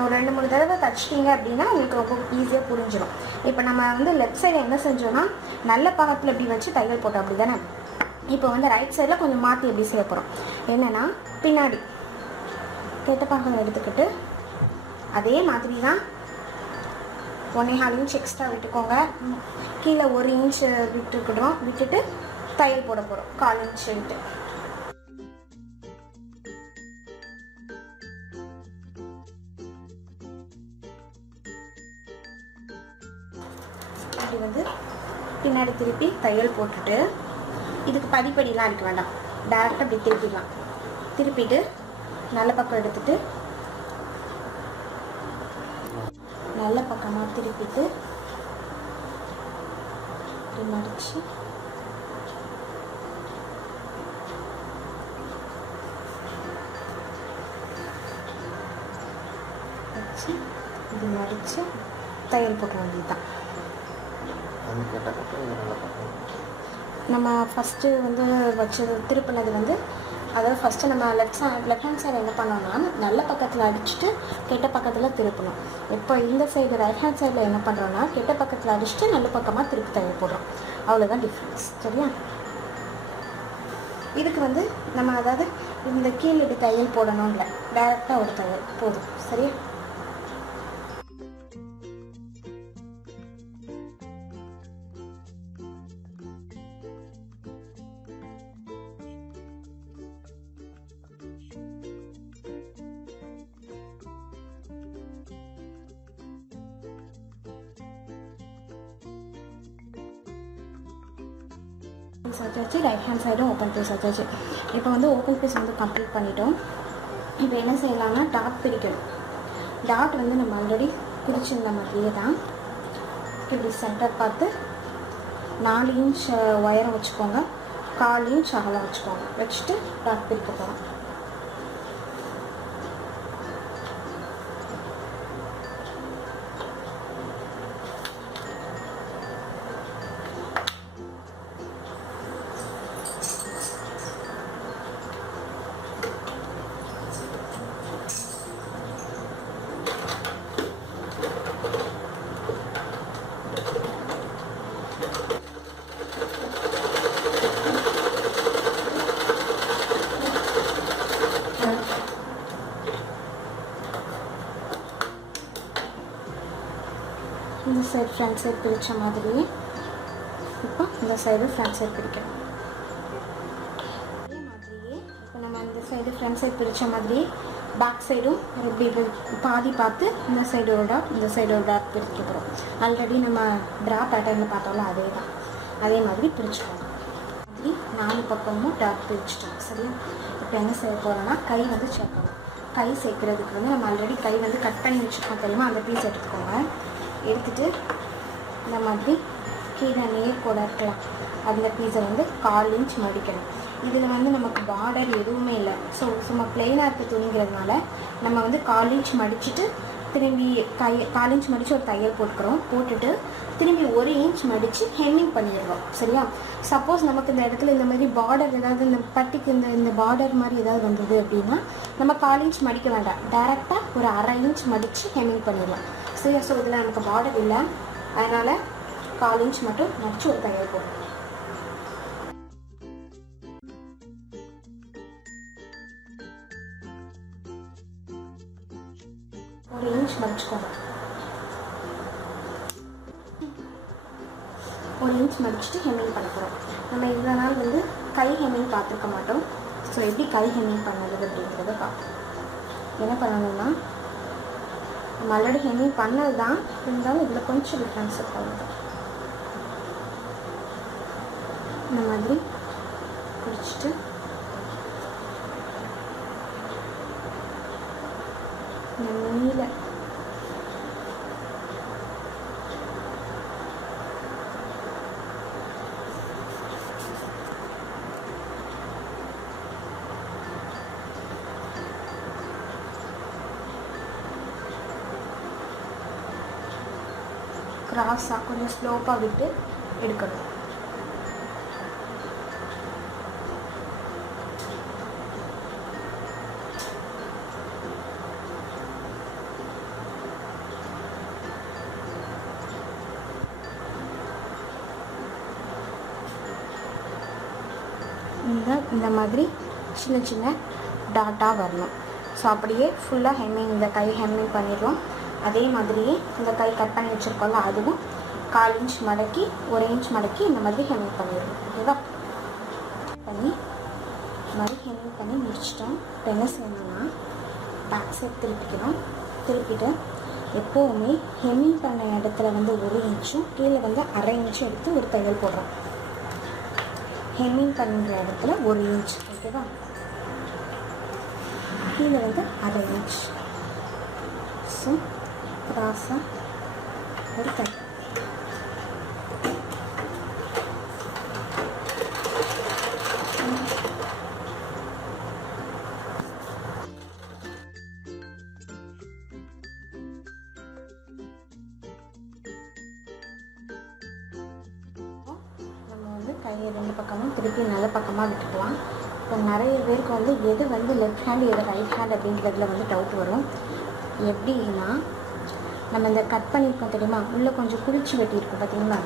ஒரு 2-3 தடவை தைச்சிட்டிங்க அப்படின்னா உங்களுக்கு ரொம்ப ஈஸியாக புரிஞ்சிடும். இப்போ நம்ம வந்து லெஃப்ட் சைடில் என்ன செஞ்சோன்னா நல்ல பாகத்தில் இப்படி வச்சு தையல் போட்டோம். அப்படி தானே? இப்போ வந்து ரைட் சைடில் கொஞ்சம் மாற்றி எப்படி செய்ய போகிறோம் என்னென்னா பின்னாடி கெட்ட பாகம் எடுத்துக்கிட்டு அதே மாதிரி தான் 1.25 இன்ச் எக்ஸ்ட்ரா விட்டுக்கோங்க. கீழே 1 இன்ச் விட்டுட்டு தையல் போட போகிறோம். 1/4 இன்ச் விட்டு இப்படி வந்து பின்னாடி திருப்பி தையல் போட்டுட்டு இதுக்கு பதிப்படிலாம் அடிக்க வேண்டாம். டேரெக்டாக இப்படி திருப்பிடலாம். திருப்பிட்டு நல்ல பக்கம் எடுத்துட்டு நல்ல பக்கமாக திருப்பிட்டு இப்படி மடிச்சு வச்சு இது மடித்து தையல் போட்ட வேண்டியதுதான். நம்ம ஃபஸ்ட்டு வந்து வச்சது திருப்பினது வந்து அதாவது ஃபஸ்ட்டு நம்ம லெஃப்ட் ஹேண்ட் சைடு என்ன பண்ணோம்னா நல்ல பக்கத்தில் அடிச்சுட்டு கெட்ட பக்கத்தில் திருப்பணும். இப்போ இந்த சைடு ரைட் ஹேண்ட் சைடில் என்ன பண்ணுறோன்னா கெட்ட பக்கத்தில் அடிச்சுட்டு நல்ல பக்கமாக திருப்பி தையல் போடுறோம். அவ்வளோதான் டிஃப்ரென்ஸ். சரியா? இதுக்கு வந்து நம்ம அதாவது இந்த கீழே தையல் போடணும் இல்லை, டைரெக்டாக ஒரு தையல் போதும். சரியா? பீஸ் வச்சாச்சு. ரைட் ஹேண்ட் சைடும் ஓப்பன் பீஸ் வச்சாச்சு. இப்போ வந்து ஓப்பன் பீஸ் வந்து கம்ப்ளீட் பண்ணிட்டோம். இப்போ என்ன செய்யலாம்னா டாட் பிரிக்கணும். டாட் வந்து நம்ம ஆல்ரெடி குறிச்சிருந்த மாதிரியே தான் இப்படி சென்டர் பார்த்து 4 இன்ச் ஒயரம் வச்சுக்கோங்க, 1/4 இன்ச் அகலம் வச்சுக்கோங்க. வச்சுட்டு டாட் பிரிக்க போகிறோம். ஃப்ரண்ட் சைடு பிரித்த மாதிரியே இப்போ இந்த சைடு ஃப்ரண்ட் சைடு பிரிக்கணும். அதே மாதிரியே இப்போ நம்ம இந்த சைடு ஃப்ரண்ட் சைடு பிரித்த மாதிரியே பேக் சைடும் இப்படி பாதி பார்த்து இந்த சைடோட டாட் பிரிக்க போகிறோம். ஆல்ரெடி நம்ம ட்ரா பேட்டர்னில் பார்த்தோம்ல அதே மாதிரி பிரிச்சுக்கணும். அப்படி 4 பக்கமும் டாட் பிரிச்சுட்டோம். சரியா? இப்போ என்ன செய்ய போகிறோம்னா கை வந்து சேர்க்கணும். கை சேர்க்குறதுக்கு வந்து நம்ம ஆல்ரெடி கை வந்து கட் பண்ணி வச்சுருக்கோம் தெரியுமா, அந்த பீஸ் எடுத்துக்கோங்க. எடுத்துகிட்டு இந்த மாதிரி கீழே நேர்கோடாக இருக்கலாம் அந்த பீஸை வந்து 1/4 இன்ச் மடிக்கணும். இதில் வந்து நமக்கு பார்டர் எதுவுமே இல்லை. ஸோ சும்மா பிளெயினாக இருக்க துணிங்கிறதுனால நம்ம வந்து 1/4 இன்ச் மடிச்சுட்டு திரும்பி 1/4 இன்ச் மடித்து ஒரு தையல் போட்டுட்டு திரும்பி 1 இன்ச் மடித்து ஹெம்மிங் பண்ணிடுறோம். சரியா? சப்போஸ் நமக்கு இந்த இடத்துல இந்த மாதிரி பார்டர் ஏதாவது இந்த பட்டிக்கு இந்த பார்டர் மாதிரி ஏதாவது வந்தது அப்படின்னா நம்ம 1/4 இன்ச் மடிக்க வேண்டாம், டைரெக்டாக ஒரு 1/2 இன்ச் மடித்து ஹெம்மிங் பண்ணிடலாம். சரியா? ஸோ இதில் நமக்கு பார்டர் இல்லை, அதனால் 1/4 இன்ச் மட்டும் மடித்து ஒரு தையல் போடணும். ஒரு இன்ச் மடிச்சுக்கோங்க. 1 இன்ச் மடிச்சுட்டு ஹெம்மிங் பண்ண போகிறோம். நம்ம இவ்வளோ நாள் வந்து கை ஹெம்மிங் பார்த்துருக்க மாட்டோம். ஸோ எப்படி கை ஹெம்மிங் பண்ணுறது அப்படிங்கிறத பார்ப்போம். என்ன பண்ணணும்னா நம்ம ஆல்ரெடி ஹெம்மிங் பண்ணது தான், இருந்தாலும் இதில் கொஞ்சம் டிஃப்ரென்ஸ் இருக்கும். இந்த மாதிரி பிடிச்சிட்டு நீல கிராஸாக கொஞ்சம் ஸ்லோப்பாக விட்டு எடுக்கணும். இந்த மாதிரி சின்ன சின்ன டாட்டாக வரணும். ஸோ அப்படியே ஃபுல்லாக ஹெம்மிங், இந்த கை ஹெம்மிங் பண்ணிடுவோம். அதே மாதிரியே இந்த கை கட் பண்ணி வச்சுருக்கோம்ல அதுவும் 1/4 இன்ச் மடக்கி 1 இன்ச் மடக்கி இந்த மாதிரி ஹெம்மிங் பண்ணிடுவோம். ஓகேவா? பண்ணி இந்த மாதிரி ஹெம்மிங் பண்ணி முடிச்சிட்டோம். இப்போ என்ன செய்யணும்னா பேக் சைட் திருப்பிக்கணும். திருப்பிட்டு எப்போவுமே ஹெம்மிங் பண்ண இடத்துல வந்து 1 இன்ச்சும் கீழே வந்து 1/2 இன்ச்சும் எடுத்து ஒரு தையல் போடுறோம். ஹெம்மிங் பண்ணுற இடத்துல 1 இன்ச். ஓகேவா? கீழே வந்து 1/2 இன்ச். ஸோ கிராஸாக ஒரு தையல். கையை 2 பக்கமும் திருப்பி நல்ல பக்கமாக விட்டுக்கலாம். இப்போ நிறைய பேருக்கு வந்து எது வந்து லெஃப்ட் ஹேண்ட் எது ரைட் ஹேண்ட் அப்படிங்கிறதுல வந்து டவுட் வரும். எப்படின்னா நம்ம இந்த கட் பண்ணியிருக்கோம் தெரியுமா, உள்ளே கொஞ்சம் குளிச்சு வெட்டியிருக்கோம் பார்த்தீங்களா,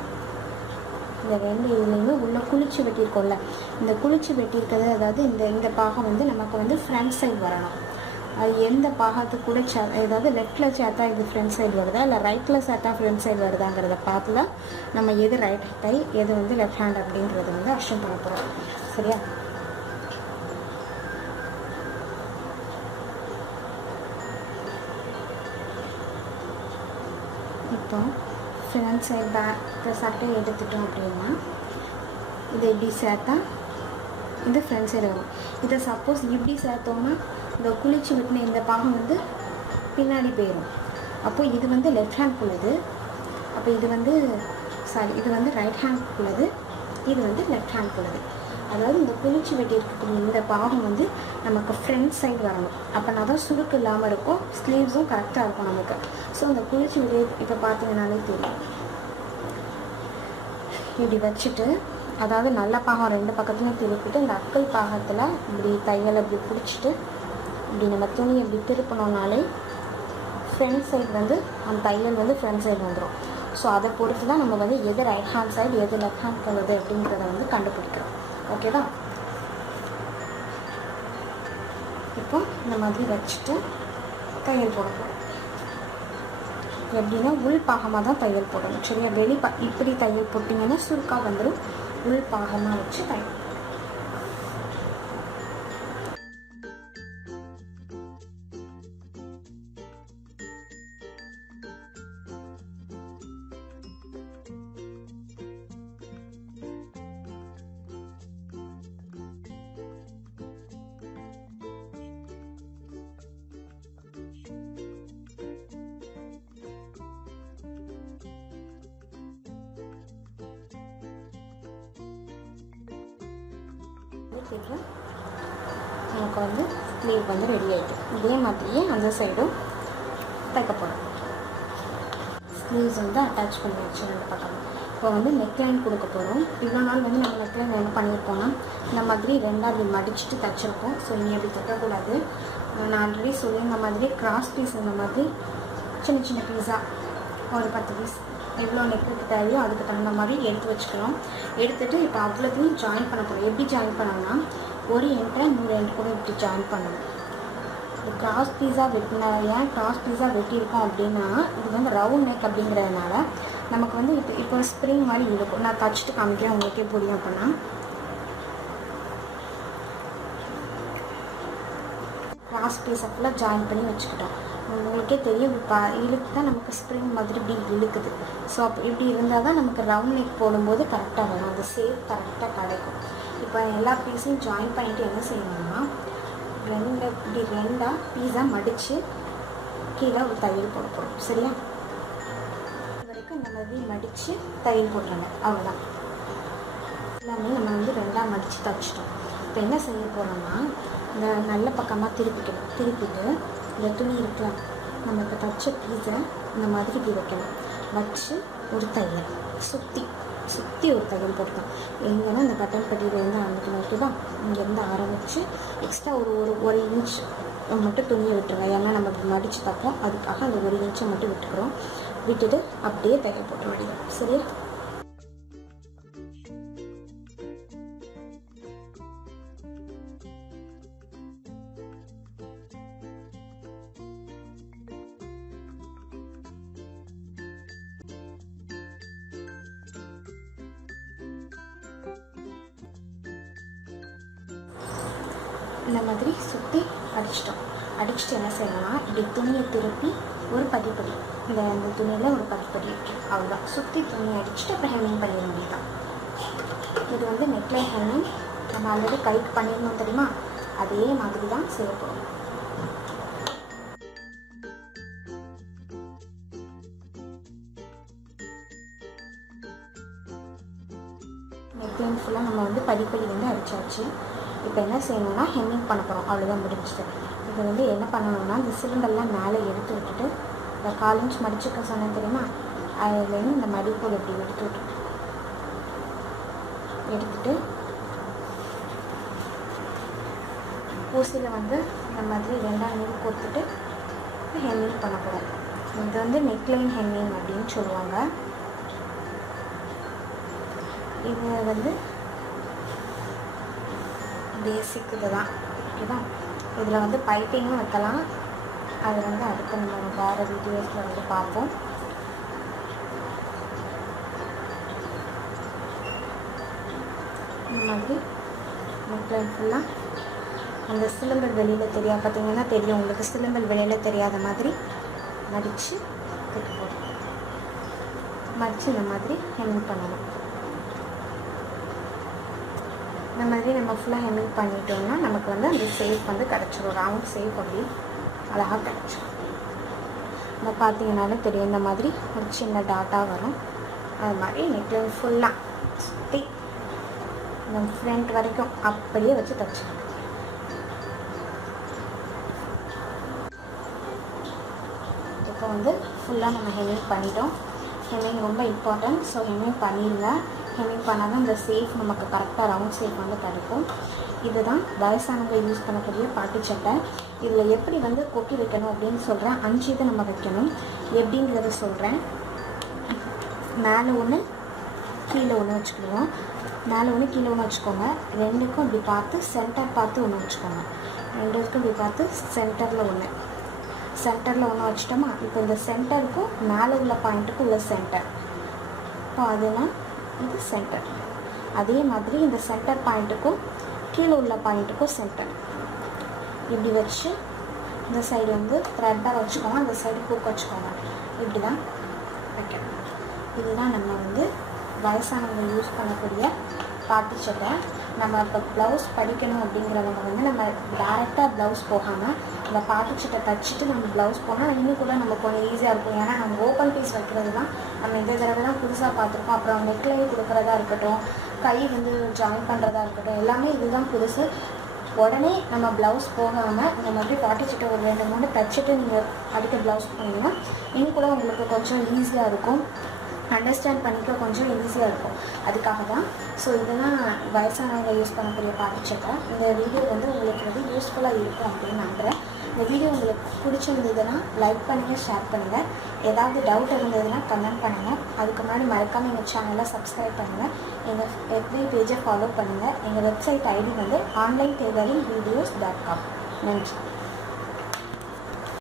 இந்த 2 இதுலேயுமே உள்ளே குளிச்சு வெட்டியிருக்கோம்ல, இந்த குளிச்சு வெட்டியிருக்கிறது அதாவது இந்த பாகம் வந்து நமக்கு வந்து ஃப்ரண்ட் சைடு வரணும். அது எந்த பாகத்துக்கு கூட ஏதாவது லெஃப்டில் சேர்த்தா இது ஃப்ரண்ட் சைடு வருதா இல்லை ரைட்டில் சேர்த்தா ஃப்ரண்ட் சைடு வருதாங்கிறத பார்த்து தான் நம்ம எது ரைட் கை எது வந்து லெஃப்ட் ஹேண்ட் அப்படிங்கிறத வந்து அஷ்டம் பண்ண போகிறோம். சரியா? இப்போ ஃப்ரண்ட் சைடு பேக் சட்டை எடுத்துட்டோம் அப்படின்னா இதை இப்படி சேர்த்தா இது ஃப்ரண்ட் சைடு வரும். இதை சப்போஸ் இப்படி சேர்த்தோம்னா இந்த குளிச்சு விட்டுன இந்த பாகம் வந்து பின்னாடி போயிடும். அப்போது இது வந்து லெஃப்ட் ஹேண்ட்குள்ளது, அப்போ இது வந்து ரைட் ஹேண்ட்குள்ளது, இது வந்து லெஃப்ட் ஹேண்ட்குள்ளது. அதாவது இந்த குளிச்சு வெட்டி இருக்கக்கூடிய இந்த பாகம் வந்து நமக்கு ஃப்ரண்ட் சைடு வரணும். அப்போனா தான் சுருக்கு இல்லாமல் இருக்கும், ஸ்லீவ்ஸும் கரெக்டாக இருக்கும் நமக்கு. ஸோ இந்த குளிச்சு வெட்டி இப்போ பார்த்தீங்கன்னாலே தெரியும். இப்படி வச்சுட்டு அதாவது நல்ல பாகம் 2 பக்கத்துலையும் திருப்பிட்டு இந்த அக்கல் பாகத்தில் இப்படி தையல் இப்படி பிடிச்சிட்டு இப்படி நம்ம துணி இப்படி திருப்பினோம்னாலே ஃப்ரண்ட் சைடு வந்து அந்த தையல் வந்து ஃப்ரண்ட் சைடு வந்துடும். ஸோ அதை பொறுத்து தான் நம்ம வந்து எது ரைட் ஹேண்ட் சைடு எது லெஃப்ட் ஹேண்ட் போகுது அப்படிங்கிறத வந்து கண்டுபிடிக்கிறோம். ஓகேவா? இப்போ இந்த மாதிரி வச்சுட்டு தையல் போட போகிறோம். எப்படின்னா உள் பாகமாக தான் தையல் போடணும் சரியா. இப்படி தையல் போட்டிங்கன்னா சுருக்கா வந்துடும். உள் பாகமாக வச்சு தையல். நமக்கு வந்து ஸ்லீவ் வந்து ரெடி ஆகிட்டு இதே மாதிரியே அந்த சைடும் தைக்கப்படும். ஸ்லீவ்ஸ் வந்து அட்டாச் பண்ணி வச்சு ரெண்டு பக்கம். இப்போ வந்து நெக்லைன் கொடுக்க போகிறோம். இவ்வளோ நாள் வந்து நம்ம நெக்லைன் என்ன பண்ணியிருக்கோம்னா இந்த மாதிரி ரெண்டாவது மடிச்சுட்டு தைச்சிருக்கோம். ஸோ இனி அப்படி தைக்கக்கூடாது. நான் ஆல்ரெடி சொல்லியிருந்த மாதிரி கிராஸ் பீஸ் இந்த மாதிரி சின்ன சின்ன பீஸாக ஒரு 10 பீஸ் எவ்வளோ நெக்குக்கு தேவையோ அதுக்கு தகுந்த மாதிரி எடுத்து வச்சுக்கணும். எடுத்துகிட்டு இப்போ அவ்வளோத்தையும் ஜாயின் பண்ண போகிறோம். எப்படி ஜாயின் பண்ணோம்னா ஒரு எண்டை இன்னொரு எண்டு கூட இப்படி ஜாயின் பண்ணணும். இது கிராஸ் பீஸாக வெட்டினா ஏன் கிராஸ் பீஸாக வெட்டியிருக்கோம் அப்படின்னா இது வந்து ரவுண்ட் நெக் அப்படிங்கிறதுனால நமக்கு வந்து இப்போ ஸ்ப்ரிங் மாதிரி இருக்கும். நான் தச்சுட்டு காமிக்கிறேன் உங்களுக்கே புரியும். அப்படின்னா கிராஸ் பீஸை ஃபுல்லாக ஜாயின் பண்ணி வச்சுக்கிட்டோம். உங்களுக்கே தெரியும் இப்போ இழுத்து தான் நமக்கு ஸ்ப்ரிங் மாதிரி இப்படி இழுக்குது. ஸோ அப்போ இப்படி இருந்தால் தான் நமக்கு ரவுண்ட் நெக் போடும்போது கரெக்டாக வரும். அந்த ஷேப் கரெக்டாக கிடைக்கும். இப்போ எல்லா பீஸையும் ஜாயின் பண்ணிவிட்டு என்ன செய்யணும்னா இப்படி ரெண்டாக பீஸாக மடித்து கீழே ஒரு தையல் போட போகிறோம் சரியா. இது வரைக்கும் இந்த மாதிரி மடித்து தையல் போட்டுருங்க. அவ்வளோதான். எல்லாமே நம்ம வந்து ரெண்டாக மடித்து தைச்சிட்டோம். இப்போ என்ன செய்ய போகிறோம்னா இந்த நல்ல பக்கமாக திருப்பிக்கணும். திருப்பிட்டு இந்த துணி இருக்கலாம் நம்ம இப்போ தைச்ச பீஸை இந்த மாதிரி இப்படி வைக்கணும். வச்சு ஒரு தையல் சுற்றி ஒரு தையல் போட்டோம். எங்கன்னா இந்த பட்டன் பட்டியிலேருந்து ஆரம்பிக்கணும். ஓகேவா. இங்கேருந்து ஆரம்பித்து எக்ஸ்ட்ரா ஒரு இன்ச் மட்டும் துணியை விட்டுருங்க. ஏன்னா நம்ம மடித்து தைப்போம். அதுக்காக அந்த 1 இன்ச்சை மட்டும் விட்டுக்கிறோம். விட்டுட்டு அப்படியே தையல் போட்டு முடியும் சரியா. இந்த மாதிரி சுற்றி அடிச்சுட்டு என்ன செய்யணும்னா இப்படி துணியை திருப்பி ஒரு பதிப்படி இந்த துணியில் ஒரு பதிப்படி அவ்வளோதான். சுற்றி துணியை அடிச்சுட்டு அப்புறம் ஹெம்மிங் பண்ணிட வேண்டியதான். இது வந்து நெக்லைன் ஹெம்மிங் நம்ம ஆல்ரெடி கைக்கு பண்ணிடணும் தெரியுமா. அதே மாதிரி தான் செய்யப்படும். நெக்லைன் ஃபுல்லாக நம்ம வந்து படிப்படி வந்து அடிச்சாச்சு. இப்போ என்ன செய்யணும்னா ஹெம்மிங் பண்ண போகிறோம். அவ்வளோதான் முடிஞ்சிட்டு. இது வந்து என்ன பண்ணணும்னா இந்த சிலிண்டர்லாம் மேலே எடுத்து விட்டுட்டு இந்த 1/4 இன்ச் மடிச்சுக்க சொன்னேன் தெரியுமா. அதுலேருந்து இந்த மடிப்போடு இப்படி எடுத்துட்டு ஊசியில் வந்து இந்த மாதிரி 2ஆம் நீர் கொடுத்துட்டு ஹெம்மிங் பண்ண போகிறோம். இது வந்து நெக்லைன் ஹெம்மிங் அப்படின்னு சொல்லுவாங்க. இது வந்து பேசிக் இதுதான். ஓகேவா. இதில் வந்து பைப்பிங்கும் வைக்கலாம். அது வந்து அடுத்து நம்ம வேறு வீடியோஸில் வந்து பார்ப்போம். இந்த மாதிரி நெக்லைன் ஃபுல்லாக அந்த சிலம்பல் வெளியில் தெரியாது. பார்த்தீங்கன்னா தெரியும் உங்களுக்கு. சிலம்பல் வெளியில் தெரியாத மாதிரி மடித்து கட்டி போடும். மடித்து இந்த மாதிரி ஹெம்மிங் பண்ணணும். இந்த மாதிரி நம்ம ஃபுல்லாக ஹெம்மிங் பண்ணிட்டோம்னா நமக்கு வந்து அந்த ஷேப் வந்து கிடச்சிரும். ரவுண்ட் ஷேப் அப்படி அழகாக கிடச்சிரும். நம்ம பார்த்தீங்கன்னாலே தெரியும். இந்த மாதிரி ஒரு சின்ன டாட்டாக வரும். அது மாதிரி நெக்லைன் ஃபுல்லாக சுற்றி இந்த ஃப்ரண்ட் வரைக்கும் அப்படியே வச்சு தைச்சிடும். இப்போ வந்து ஃபுல்லாக நம்ம ஹெம்மிங் பண்ணிட்டோம். ஹெம்மிங் ரொம்ப இம்பார்ட்டன்ட். ஸோ ஹெம்மிங் பண்ணிடுங்க. ஹெம்மிங் பண்ணால் தான் இந்த ஷேப் நமக்கு கரெக்டாக ரவுண்ட் ஷேப் வந்து கிடைக்கும். இதுதான் வயசானவங்க யூஸ் பண்ணக்கூடிய பாட்டி சட்டை. இதில் எப்படி வந்து கொக்கி வைக்கணும் அப்படின்னு சொல்கிறேன். 5 இதை நம்ம வைக்கணும். எப்படிங்கிறத சொல்கிறேன். மேலே ஒன்று கீழே ஒன்று வச்சுக்கிடுவோம். மேலே ஒன்று கீழே ஒன்று வச்சுக்கோங்க. ரெண்டுக்கும் இப்படி பார்த்து சென்டர் பார்த்து ஒன்று வச்சுக்கோங்க. ரெண்டுக்கும் இப்படி பார்த்து சென்டரில் ஒன்று. சென்டரில் ஒன்று வச்சிட்டோமா. இப்போ இந்த சென்டருக்கும் மேலே உள்ள பாயிண்ட்டுக்கும் உள்ள சென்டர், இப்போ அதுனா இது சென்டர். அதே மாதிரி இந்த சென்டர் பாயிண்ட்டுக்கும் கீழே உள்ள பாயிண்ட்டுக்கும் சென்டர். இப்படி வச்சு இந்த சைடு வந்து த்ரெட்டாக வச்சுக்கோங்க, அந்த சைடு ஹூக் வச்சுக்கோங்க. இப்படி தான் வைக்கணும். இதுதான் நம்ம வந்து வயசானவங்க யூஸ் பண்ணக்கூடிய பாட்டி சட்டை. நம்ம இப்போ ப்ளவுஸ் படிக்கணும் அப்படிங்கிறவங்க வந்து நம்ம டேரெக்டாக ப்ளவுஸ் போகாமல் இந்த பாட்டி சட்டை தைச்சிட்டு நம்ம ப்ளவுஸ் போனால் இன்னும் கூட நம்ம கொஞ்சம் ஈஸியாக இருக்கும். ஏன்னா நம்ம ஓப்பன் பீஸ் வைக்கிறது தான் நம்ம இந்த தடவை தான் புதுசாக பார்த்துருக்கோம். அப்புறம் நெக்லைன் கொடுக்குறதா இருக்கட்டும், கை வந்து ஜாயின் பண்ணுறதா இருக்கட்டும், எல்லாமே இதுதான் புதுசு. உடனே நம்ம ப்ளவுஸ் போகாமல் இந்த மாதிரி பாட்டி சட்டை ஒரு 2-3 தைச்சிட்டு நீங்கள் அடுத்த ப்ளவுஸ் போனீங்கன்னா இன்னும் கூட உங்களுக்கு கொஞ்சம் ஈஸியாக இருக்கும், அண்டர்ஸ்டாண்ட் பண்ணிக்க கொஞ்சம் ஈஸியாக இருக்கும். அதுக்காக தான். ஸோ இதெல்லாம் வயசானவங்க யூஸ் பண்ணக்கூடிய பாட்டி சட்டை. இந்த வீடியோ வந்து உங்களுக்கு வந்து யூஸ்ஃபுல்லாக இருக்கும் அப்படின்னு நம்புகிறேன். இந்த வீடியோ உங்களுக்கு பிடிச்சிருந்ததுன்னா லைக் பண்ணுங்கள், ஷேர் பண்ணுங்கள். ஏதாவது டவுட் இருந்ததுன்னா கமெண்ட் பண்ணுங்கள். அதுக்கு முன்னாடி மறக்காமல் எங்கள் சேனலை சப்ஸ்கிரைப் பண்ணுங்கள். எங்கள் FB பேஜை ஃபாலோ பண்ணுங்கள். எங்கள் வெப்சைட் ஐடி வந்து onlineTailoringVideos.com. நன்றி.